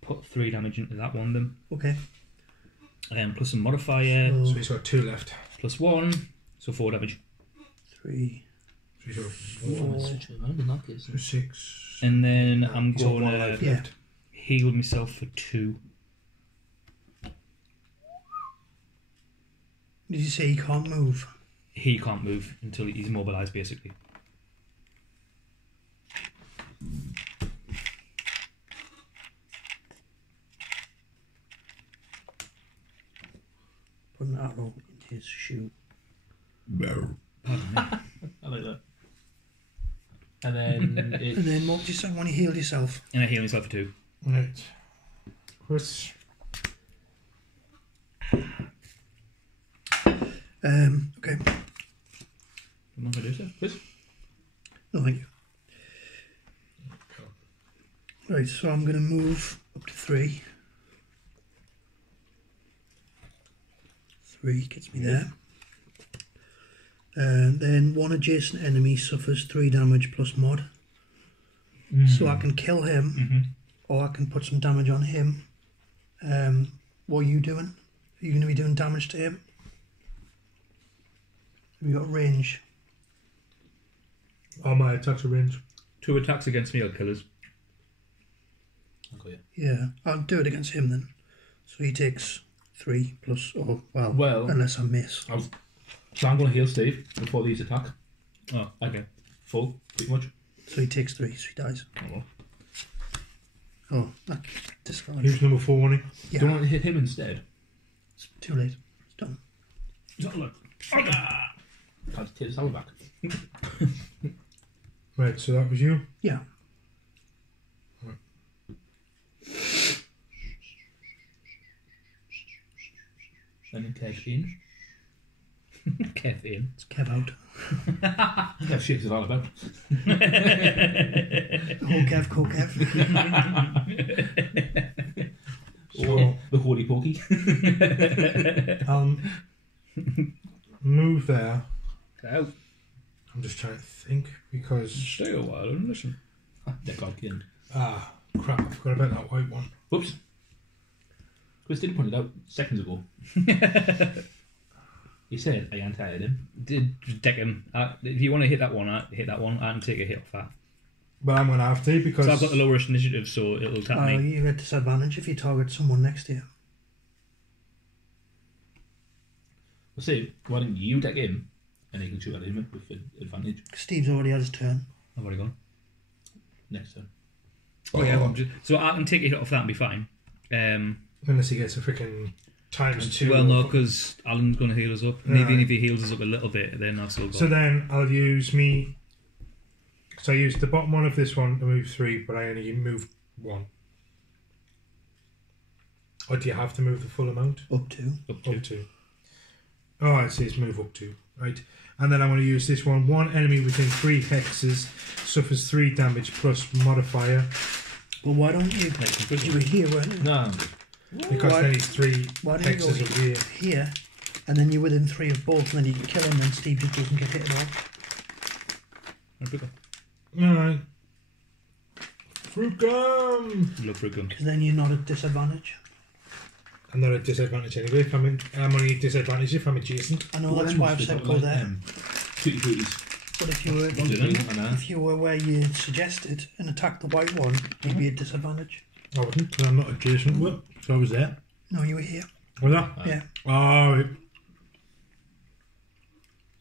put 3 damage into that one then. Okay. Plus a modifier, So he's got 2 left. plus 1, so 4 damage. 3. So he's got Oh, switch it around in that case. 6. And then I'm He's got 1 gonna life Yeah. left. heal myself for 2. Did you say he can't move? He can't move until he's immobilised, basically. Put an arrow into his shoe. I like that. And then it's... And then what did you say when you healed yourself? And I heal myself for 2. Right. Chris. Okay. I'm not gonna do so. Chris? No, thank you. Right, so I'm going to move up to 3. 3 gets me there. Then one adjacent enemy suffers 3 damage plus mod. So I can kill him, or I can put some damage on him. What are you doing? Are you going to be doing damage to him? Have you got range? All my attacks are range. 2 attacks against me are killers. Okay. Yeah, I'll do it against him then. So he takes 3 plus, Well, unless I miss. So I'm going to heal Steve before these attack. Oh, okay. Full, pretty much. So he takes 3, so he dies. Oh, well. Oh, that's discard. Who's number 4, Winnie? Yeah, Do you want to hit him instead? it's too late. It's done. Can't take the salad back. Right, so that was you. Yeah. Then Kev in. Kev in. It's Kev out. Kev shit is it all about. Whole Kev, cool Kev. Or the holy pokey. Move there. Out. I'm just trying to think because Stay a while and listen. They're God killed. crap, I forgot about that white one. Whoops. Chris did point it out seconds ago. He said I anti-aired him. Just deck him. If you want to hit that one, hit that one. I can take a hit off that. But I'm going to have to because So I've got the lowest initiative, so it'll tap me. You get disadvantage if you target someone next to you. Well, see, why don't you deck him and he can shoot at him with advantage Steve's already had his turn. I've already gone. next turn. Oh yeah, so I can take a hit off that and be fine. unless he gets a freaking ×2. Well, no, because Alan's going to heal us up. And Right. even if he heals us up a little bit, then I've still got... So then I'll use me. So I used the bottom one of this one to move 3, but I only moved 1. Or do you have to move the full amount? Up to. up to. Up to. Oh, it says move up to. Right. And then I'm going to use this one. One enemy within 3 hexes suffers 3 damage plus modifier. Well, why don't you? You were here, weren't you? No. Because Why- then it's 3 Why don't you go hexes over here. here, and then you're within 3 of both, and then you can kill him, and Steve just doesn't get hit at all. Alright. Fruit gum! Look for a gun. Because then you're not at disadvantage. I'm not at disadvantage anyway. If I'm only at disadvantage if I'm adjacent. I know that's why I've said go there. Tutti fruities. But if you were if you were where you suggested and attacked the white one, you'd be at disadvantage. I wouldn't, because I'm not adjacent to it. So I was there. No, you were here. Was that? Yeah. Oh, right.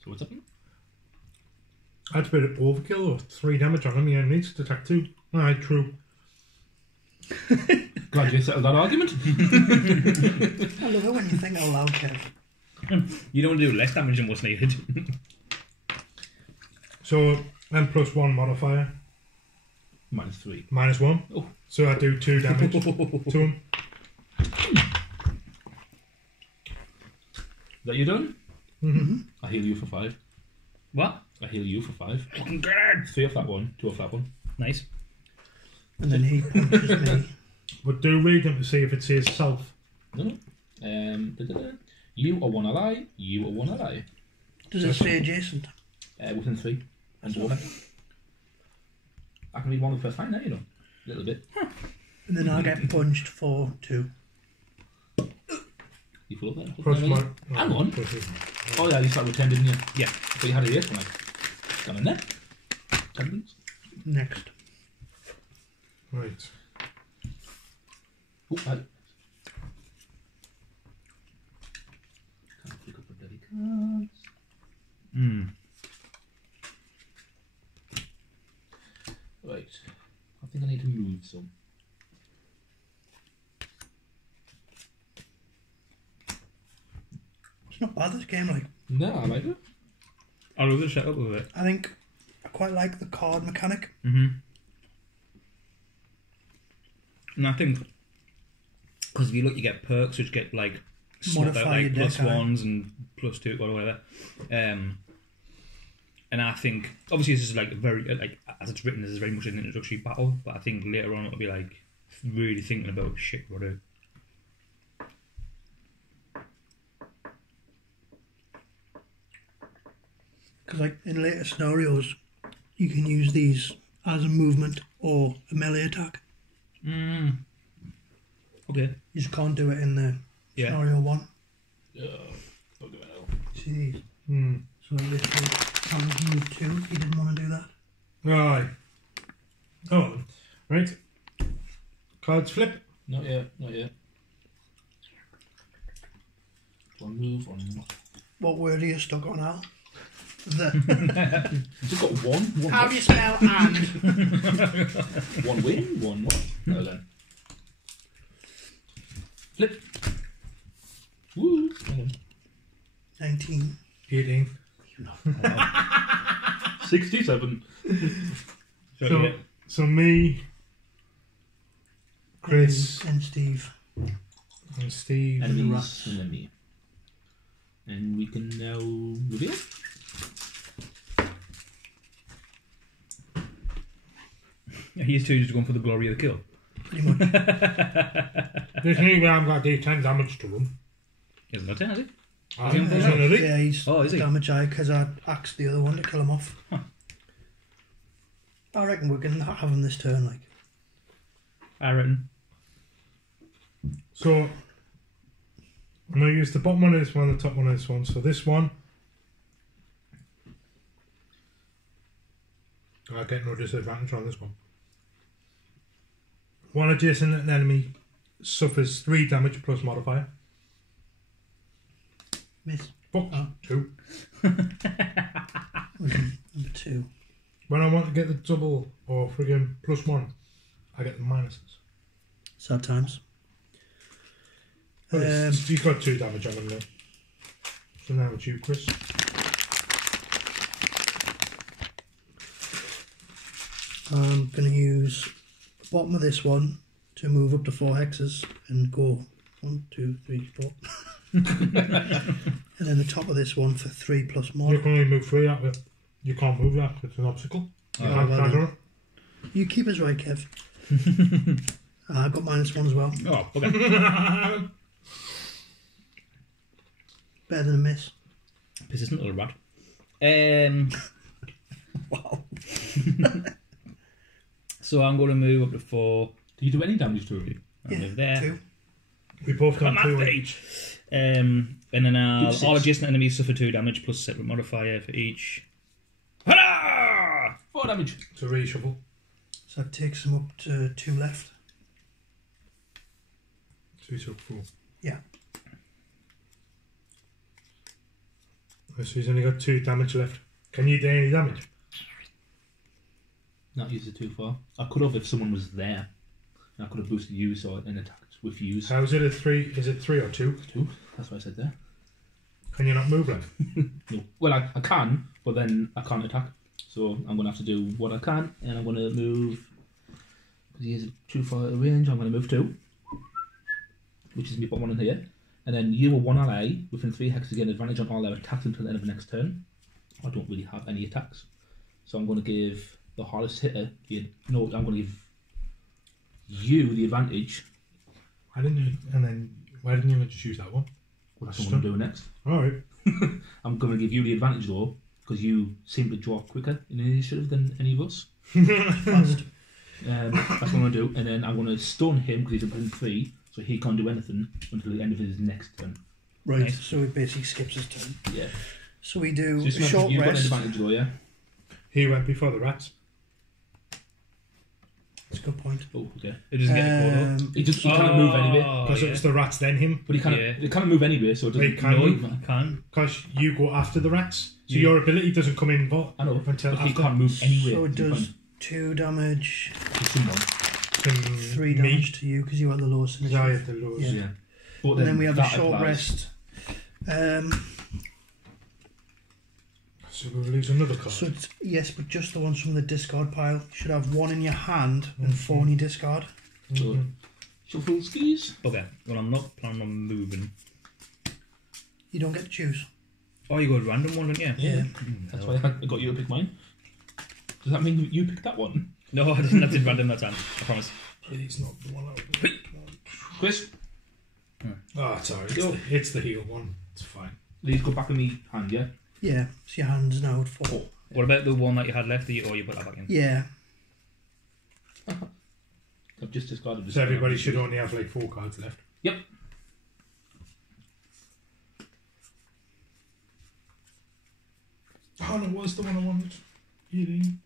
So what's happening? I had to put it overkill or 3 damage on him. Yeah, needs to attack 2. Alright, true. Glad you settled that argument. I love it when you think out loud, Kev. You don't want to do less damage than what's needed. So, M plus 1 modifier. -3. -1. Oh. So I do 2 damage to him. That you done? Mm-hmm. I heal you for 5. What? I heal you for 5. Fucking good. 3 off that one, 2 off that one. Nice. And then he punches me. But do read them to see if it says self. No. You are one ally. You are one ally. Does it say adjacent? Within 3. And dwarf. I can read one of the first line now, you know. A little bit. And then I get punched for 2. You full up there? Plus There, 1. Hang on. Oh yeah, you started with 10, didn't you? Yeah. But you had a 8 one, like. Come in there. 10 minutes. Next. Right. Oh, right. Can't pick up the bloody cards. Right. I think I need to move some. It's not bad, this game. Like, No, I like it. I love the setup of it. I think I quite like the card mechanic. And I think, because if you look, you get perks which get like Modify your plus deck, aye. 1s and plus 2 or whatever. And I think obviously this is like very like as it's written, this is very much an introductory battle. But I think later on it'll be like really thinking about shit what to do. Because like in later scenarios, you can use these as a movement or a melee attack. Okay. You just can't do it in the Yeah. scenario 1. Fucking hell. See these? Hmm. So literally, I was move 2. He didn't want to do that. Right. Oh, right. Cards flip. Not yet. Do I move or not? What word are you stuck on, Al? The. Just got one. How do you spell and? One win, one what? No then. Flip. Woo. Hang on. 19. 18. 67. So me, Chris, And Steve. and Steve. Enemies rats. and then me. And we can now reveal. He's two just going for the glory of the kill. Pretty much. This new guy, I've got D10 damage to him. He hasn't got 10, has he? I he on he's full on a leak. Yeah, he's Oh, is he? damage eye because I axed the other one to kill him off. Huh. I reckon we're going to have him this turn, like. I reckon. So I'm going to use the bottom one of this one, the top one of this one. So this one, I get no disadvantage on this one. One adjacent enemy suffers 3 damage plus modifier. Miss. Fuck, Oh. 2. Number 2. When I want to get the double or friggin' +1, I get the minuses. Sad times. You've got 2 damage on them now. So now it's you, Chris. I'm going to use the bottom of this one to move up to 4 hexes and go 1, 2, 3, 4. And then the top of this one for 3 plus You mod. can only move 3 out of it. You can't move that, it's an obstacle. You Oh, can't well counter then. it. You keep us right, Kev. I've got -1 as well. Oh, okay. Better than a miss. Persistent little rat. Wow. So I'm going to move up to 4. Do you do any damage to him? I'll Yeah, move there. 2. We both got Come 2. on, stage. And then Do 6. all adjacent enemies suffer 2 damage plus separate modifier for each. Hurrah! 4 damage. It's a reshuffle. So that takes him up to 2 left. So he's up 4. Yeah. So he's only got 2 damage left. Can you do any damage? Not use it too far. I could have if someone was there. I could have boosted you so and attacked with use. How is it a 3? Is it 3 or 2? 2. That's what I said there. Can you not move like? No. Well, I can, but then I can't attack. So I'm going to have to do what I can, and I'm going to move. Because he is too far out of range, I'm going to move 2. Which is me put 1 in here. And then you or one ally within 3 hexes gain advantage on all their attacks until the end of the next turn. I don't really have any attacks. So I'm going to give the hardest hitter. I'm going to give you the advantage. Why didn't you? And then why didn't you just use that one? Well, that's what I'm going to do next. All right. I'm going to give you the advantage though, because you seem to draw quicker in initiative than any of us. Fast. That's what I'm going to do. And then I'm going to stun him because he's within 3, so he can't do anything until the end of his next turn. Right, Nice. so it basically skips his turn. Yeah. So we do So a just remember, short you've got an rest. advantage though, yeah? He went before the rats. That's a good point. Oh, okay. It doesn't get a photo. He can't move anyway. Because yeah. it's the rats then him. But he can't, Yeah. he can't move anyway, so it doesn't. He can't No, move. I can't. Because you go after the rats. So Yeah. your ability doesn't come in I know, until but he after. can't move anyway. So it He does can't 2 damage, to someone. to 3 me. damage to you because you are the lowest Yeah, I initiative. have the lowest. Yeah. Yeah. But And then we have a that short applies. rest. So we'll lose another card. So it's, yes, but just the ones from the discard pile. You should have 1 in your hand and 4 in your discard. So, shuffle skis. Okay, well, I'm not planning on moving. You don't get to choose. Oh, you got a random one, don't you? Yeah. That's why I got you to pick mine. Does that mean you picked that one? No, I didn't. That did random that time. I promise. It's not the one out. Chris, Oh, it's alright. Go. It's the heal one. It's fine. these go back in me hand, yeah? Yeah, it's your hands now at 4. What about the one that you had left, or you put that back in? Yeah. I've just discarded this. So everybody should only have like 4 cards left. Yep. Oh, no, what's the one I wanted? Healing.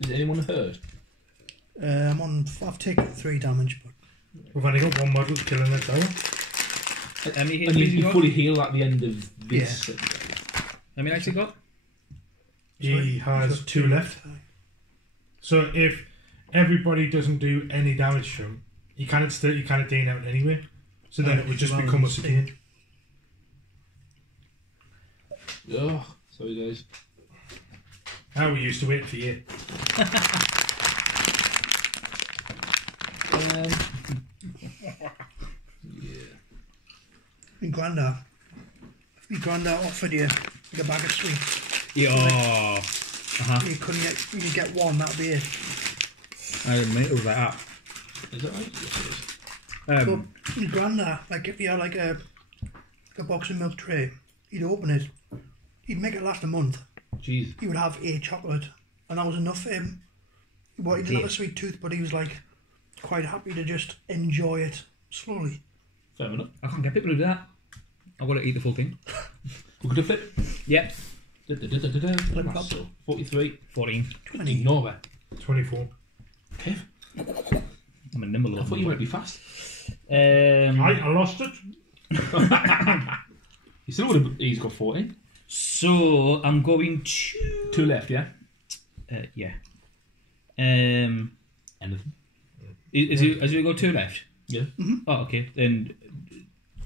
Is anyone hurt? I've taken 3 damage, but We've only got one model killing the tower. How many hit And points you got? fully heal at the end of this. How many lives you got? He has he's got 2 left. So if everybody doesn't do any damage to him, you can't gain out anyway. So then it would just become us again. Oh, sorry guys. How we used to wait for you. my granddad offered you like a bag of sweets. Yeah. You could get one, that'd be it. I didn't mean it was like that. Is that right? Yes, it is. But my granddad, like if you had like a box of milk tray, he'd open it, he'd make it last a month. Jeez. He would have a chocolate, and that was enough for him. Well, he didn't have a sweet tooth, but he was like quite happy to just enjoy it slowly. Fair enough. I can't get people to do that. I've got to eat the full thing. We could have flip. Yep. So, 43. 14. 20. Ignore that. 24. Kev, I'm a nimble I little thought you boy. might be fast. I lost it. He still would have. He's got 14. So I'm going to 2 left, yeah? yeah. Anything? Has he got 2 left? Yeah. Oh, okay. Then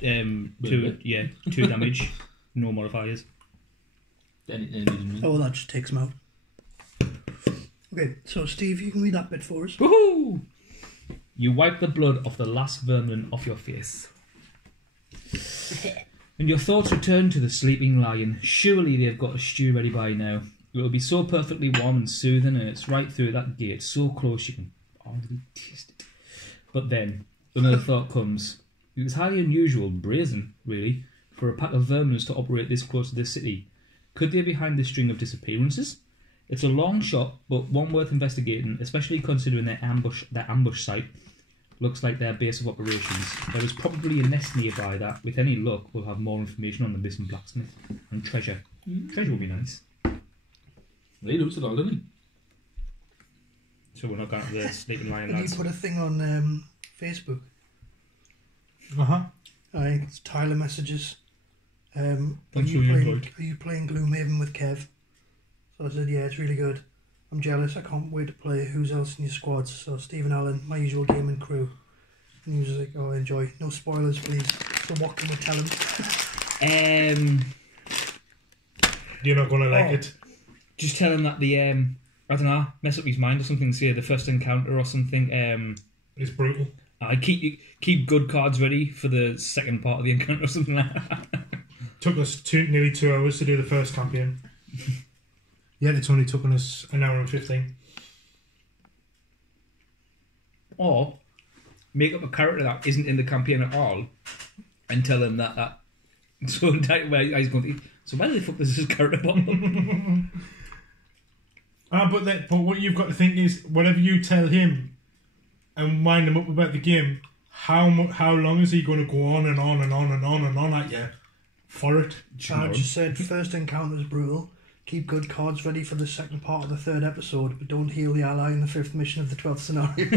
2 bit. yeah, 2 damage, no modifiers. Anything? Oh, well, that just takes him out. Okay, so Steve, you can read that bit for us. Woohoo! You wipe the blood of the last vermin off your face. And your thoughts return to the sleeping lion. Surely they've got a stew ready by now. It will be so perfectly warm and soothing, and it's right through that gate, so close you can already taste it. But then, another thought comes. It was highly unusual and brazen, really, for a pack of vermin to operate this close to the city. Could they be behind this string of disappearances? It's a long shot, but one worth investigating, especially considering their ambush site looks like their base of operations. There is probably a nest nearby that, with any luck, will have more information on the missing blacksmith and treasure. Treasure would be nice. He looks it all, doesn't he? So we're not going to the sleeping lion And you lads. put a thing on Facebook. Uh-huh. It's Tyler messages. Are Thanks you for the playing? invite. Are you playing Gloomhaven with Kev? So I said, yeah, it's really good. I'm jealous. I can't wait to play. Who's else in your squads? So Stephen Allen, my usual gaming crew. And he was like, oh, enjoy. No spoilers, please. So what can we tell him? You're not going to like it. Just tell him that the I don't know, mess up his mind or something. Say the first encounter or something. It's brutal. I keep good cards ready for the second part of the encounter or something like that. Took us nearly 2 hours to do the first campaign. Yet it's only taken us an hour and 15. Or make up a character that isn't in the campaign at all, and tell him that. So he's going. So why the fuck does this character bomb? But what you've got to think is, whatever you tell him and wind him up about the game, how long is he going to go on and on and on and on and on at you for it? I just said first encounter's brutal. Keep good cards ready for the second part of the 3rd episode, but don't heal the ally in the 5th mission of the 12th scenario.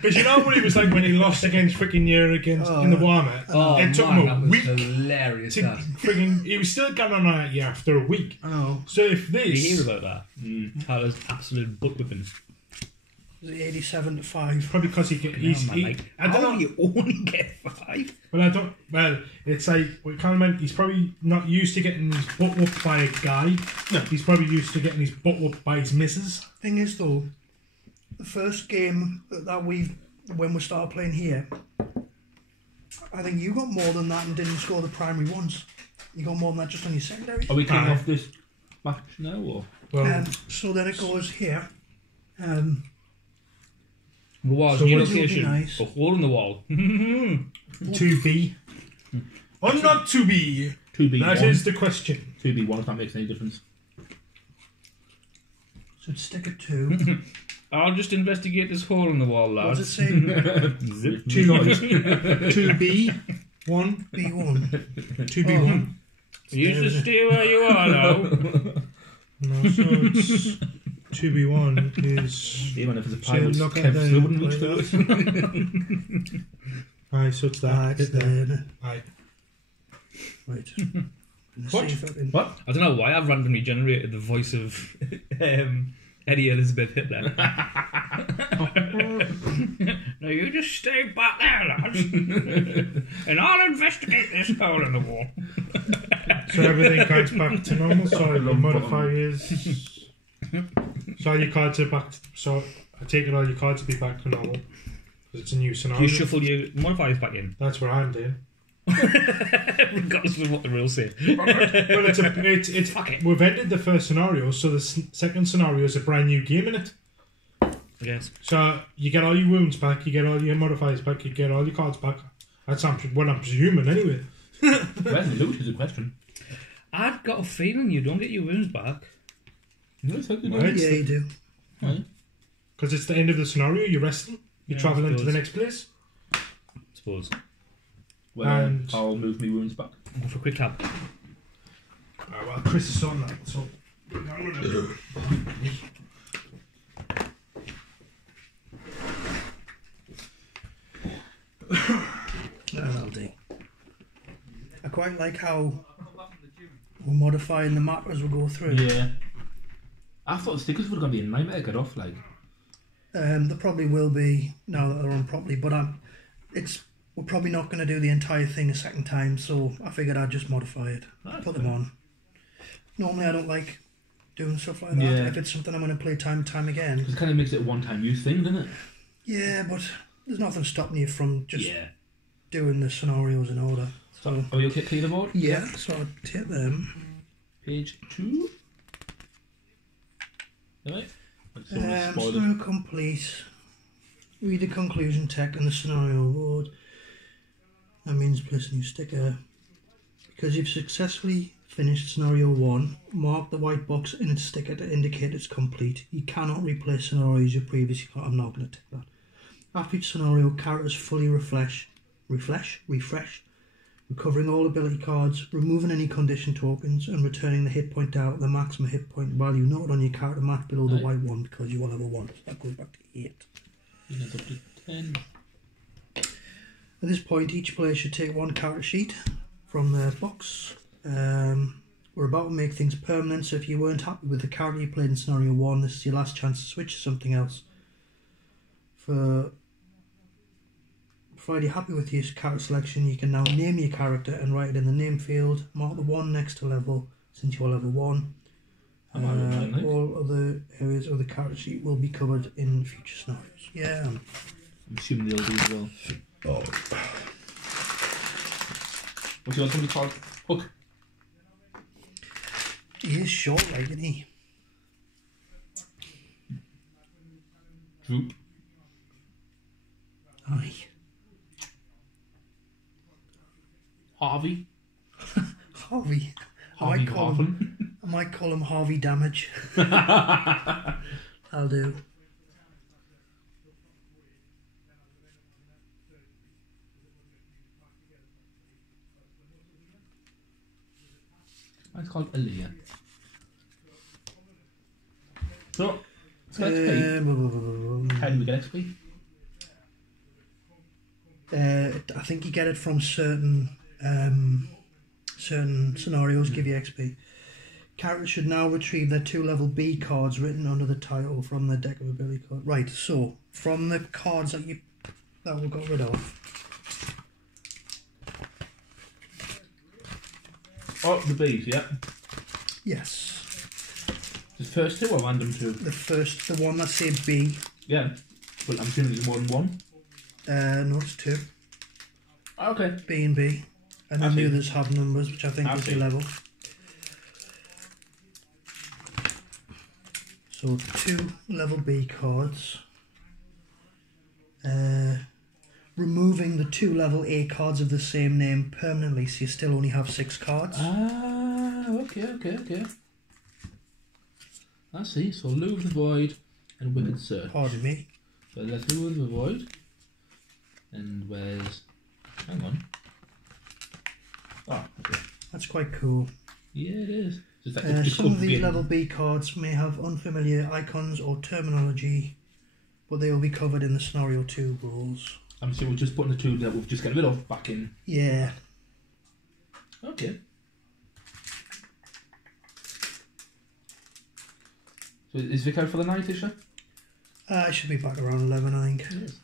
Because you know what he was like when he lost against freaking Year against in the Warhammer? It took him a week. Hilarious. To freaking, he was still getting on at you after a week. I know. So if Did you hear this, about that? Tyler's absolute butt whipping. Was it 87 to 5? probably because I How don't know. do you only get 5? Well, I don't. Well, it's like what kind of meant. He's probably not used to getting his butt whooped by a guy. No, he's probably used to getting his butt whooped by his missus. Thing is, though, the first game when we started playing here, I think you got more than that and didn't score the primary ones. You got more than that just on your secondary. Are we kicking off this match now, or? Well, So then it goes here. Rewards So new which would be location. nice. A hole in the wall. 2B. Or not 2B? 2B1. That is the question. 2B1 if that makes any difference. So stick at 2. I'll just investigate this hole in the wall, What does it lads. say? Zip. 2B. 1. B1. 2B1. You should stay where you are now. No, so it's 2B1 is. Even if it's a So pie, which look at Kev the- still wouldn't reach for it. Aye, so it's that. Ah, it's Hit that. there. Aye. Right. Let's What? see if I can... What? I don't know why I've randomly generated the voice of Eddie Elizabeth Hitler. Now you just stay back there, lads, and I'll investigate this hole in the wall. So everything goes back to normal. So the Love modifier is. So all your cards are back. So I take it all your cards will be back to normal. Because it's a new scenario. You shuffle your modifiers back in, That's what I'm doing. regardless of what the rules say. Well, it's Fuck it. we've ended the first scenario, so the second scenario is a brand new game in it. Yes. So you get all your wounds back, you get all your modifiers back, you get all your cards back. That's what I'm presuming anyway. Where's the loot is the question. I've got a feeling you don't get your wounds back. No, it's okay. Right. Yeah, you do. Right. Because it's the end of the scenario, you're resting, you're Yeah, travelling I to the suppose. next place. I suppose. Well, And- I'll move my wounds back. Go for a quick tab. Well, Chris is on that, so. That'll do. I quite like how we're modifying the map as we go through. Yeah. I thought the stickers were going to be a nightmare to get off, like. There probably will be now that they're on properly, but we're probably not going to do the entire thing a second time, so I figured I'd just modify it, put them on. Normally I don't like doing stuff like that. Yeah. If it's something I'm going to play time and time again. Because it kind of makes it a one-time use thing, doesn't it? Yeah, but there's nothing stopping you from just Yeah. doing the scenarios in order. So Are you okay, clear the board? yeah, so I'll take them. Page 2. Alright. Let's see what spoiled it. Scenario complete. Read the conclusion text and the scenario board. That means place a new sticker. Because you've successfully finished scenario 1, mark the white box in its sticker to indicate it's complete. You cannot replace scenarios you previously got. I'm not going to take that. After each scenario, characters fully refresh, recovering all ability cards, removing any condition tokens, and returning the hit point out the maximum hit point value noted on your character map below the Right. white one because you are level 1. So that goes back to 8. That's up to 10. At this point, each player should take one character sheet from their box. We're about to make things permanent, so if you weren't happy with the character you played in scenario 1, this is your last chance to switch to something else. Provided you're happy with your character selection, you can now name your character and write it in the name field. Mark the 1 next to level, since you're level 1. All other areas of the character sheet will be covered in future scenarios. Yeah. I'm assuming they'll do as well. Oh. What's your somebody called? Hook. He is short, like, isn't he? Droop. Aye. Harvey. Harvey. Harvey I might call him Harvey Damage. I'll do. It's called Aaliyah. So, it's got Uh, XP. How do we get XP? I think you get it from certain scenarios give you XP. Characters should now retrieve their 2 level B cards written under the title from their deck of ability card. Right, so from the cards that we got rid of. Oh, the B's, yeah. Yes. The first 2 or random 2? The one that said B. Yeah. Well, I'm assuming there's more than one. No, it's 2. Okay. B and B. And I then the see. others have numbers, which I think I is see. your level. So So 2 level B cards. Removing the 2 level A cards of the same name permanently, so you still only have 6 cards. Ah, okay. I see. So Lure of the Void and Wicked Search. Pardon me. So let's Lure of the Void. And where's... Hang on. Oh, okay. That's quite cool. Yeah, it is. So it's like Some of these level B cards may have unfamiliar icons or terminology, but they will be covered in the Scenario 2 rules. I'm sure we're just putting the 2 that we've just got rid of back in. Yeah. Okay. So is Vic out for the night, is she? I should be back around 11, I think. Yes.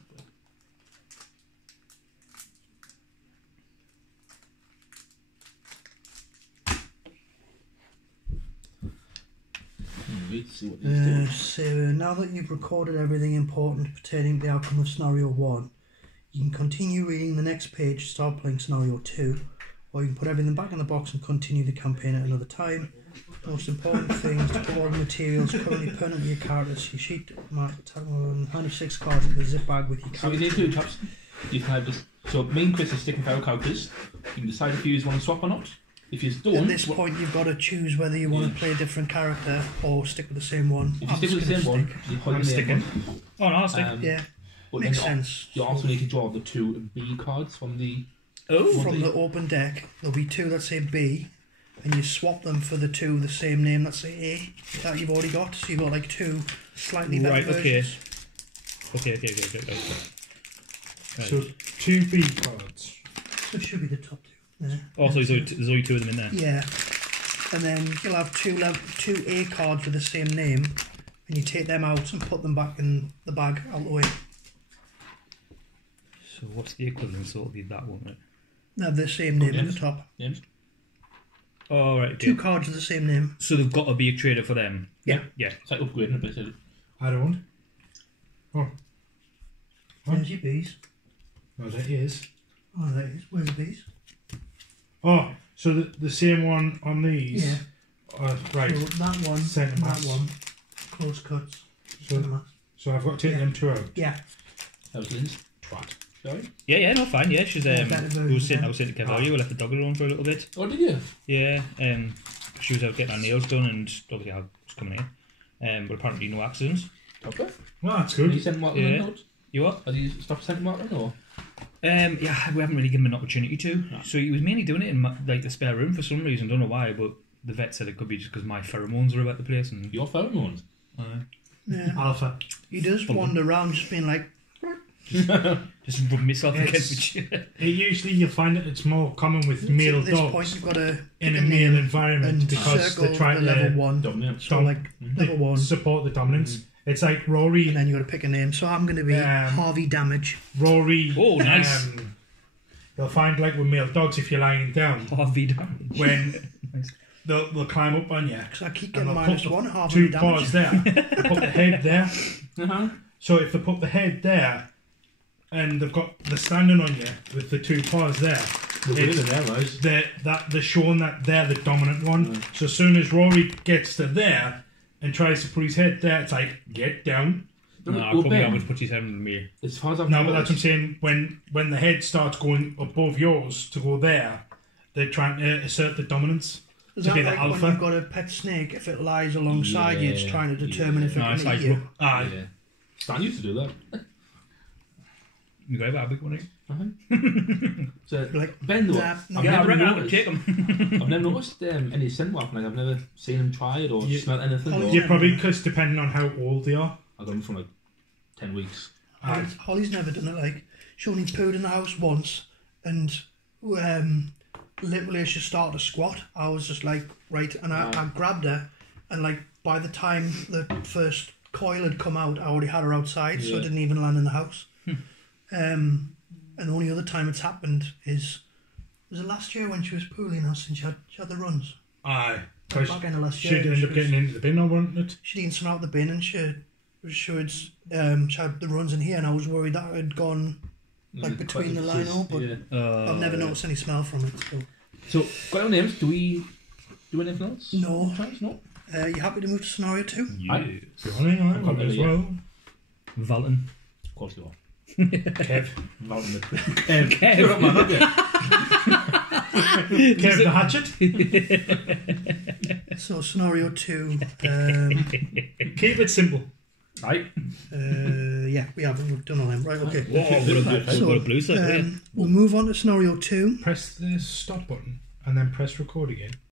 Wait to see what he's doing. So now that you've recorded everything important pertaining to the outcome of Scenario 1, you can continue reading the next page to start playing Scenario 2, or you can put everything back in the box and continue the campaign at another time. Most important thing is to put all the materials currently pertinent to your characters, your sheet, mark, hand of 6 cards into the zip bag with your So we character. need to, chaps. You can have this. So me and Chris are sticking for our characters. You can decide if you want to swap or not. If you don't, At this point, you've got to choose whether you want to play a different character or stick with the same one. if you I'm stick with just the same gonna one, stick. you hold I'm your name sticking. on. Oh no, I'll stick. Yeah, But makes then sense. you also need to draw the 2 B cards from the. From the open deck, there'll be 2 that say B, and you swap them for the 2 the same name that say A that you've already got. So you've got like 2 slightly better Right, okay. versions. Okay. Right. So 2 B cards. So it should be the top 2. Yeah. Also, there's only 2 of them in there. Yeah. And then you'll have 2 A cards with the same name, and you take them out and put them back in the bag out the way. So what's the equivalent? So it'll be that one, right? They have the same name at yes. the top. Names. Oh, right. Okay. 2 cards with the same name. So they've got to be a trader for them. Yeah. Yeah. It's like upgrading a bit. Isn't it? I don't. Oh. What? There's your B's. Oh, there he is. Oh, there it is. Where's the B's? Oh, so the same one on these? Yeah. Right. So that one, Centre and mass. that one. Close cuts. So- Centre mass. So I've got to take them 2 out. Yeah. That was Lynn's twat. Sorry. Yeah, no, fine. Yeah, she's better version, I was sitting to Kev earlier. We left the dog alone for a little bit. Oh, did you? Yeah, she was out getting her nails done, and obviously I was coming in. But apparently no accidents. Okay. Well, that's Have you good. sent Martin Yeah. a note? You what? Have you stopped sending Martin or? Yeah, we haven't really given him an opportunity to. No. So he was mainly doing it in like the spare room for some reason. Don't know why, but the vet said it could be just because my pheromones are about the place. And Your pheromones? Yeah. Alpha. He does wander around just being like, just rub myself It's- against the chair. Usually you'll find that it's more common with male at this dogs point you've got to in pick a male name environment and because circle they're trying the level to 1. Dominant. So like level 1. support the dominance. It's like Rory. And then you got to pick a name. So I'm going to be Harvey Damage. Rory. Oh, nice. You'll find like with male dogs, if you're lying down, Harvey damage. when Nice. they'll climb up on you. Because I keep And getting they'll minus put 1, half 2 of the damage. paws there. They put the head there. Uh-huh. So if they put the head there, and they've got the standing on you with the 2 paws there, We're it's- in there, guys. they're showing that they're the dominant one. So as soon as Rory gets to there and tries to put his head there, it's like, get down. No, I probably would put his head in me. As far as I've No, but that's what I'm noticed, saying. When the head starts going above yours to go there, they're trying to assert the dominance. Is to that be the like alpha. when you've got a pet snake, if it lies alongside you, it's Yeah, trying to determine if it No, can it's eat like you? Aye. yeah. Stan used to do that. You got a big one, So, Like, Ben, though, nah, no. I've Yeah, I never reckon I could noticed, take him. I've never noticed any scent wap. Like, I've never seen him try it or Yeah. smell anything. Oh, Or, Yeah, probably because depending on how old they are. I've done it for like 10 weeks. Aye. Holly's never done it. Like, she only pooed in the house once, and literally as she started to squat, I was just like, right, and I grabbed her, and like by the time the first coil had come out, I already had her outside, so it Yeah. didn't even land in the house. And the only other time it's happened was it last year when she was pooling us and she had the runs. Aye. 'Cause Back end of last year, she'd end she up was- getting into the bin, or wouldn't it? She'd eaten some out of the bin and she had the runs in here, and I was worried that it had gone like between the lino, but Yeah. I've never noticed any smell from it. So So, got our names. Do we do anything else? no, Tries? No. You happy to move to scenario 2? Aye. Running on as well. Valton. Of course you are. Kev. Valton the Kev the Hatchet. So scenario 2, Keep it simple. Right. yeah, we've done all them. Right, okay. What a blue side. We'll move on to scenario 2. Press the stop button and then press record again.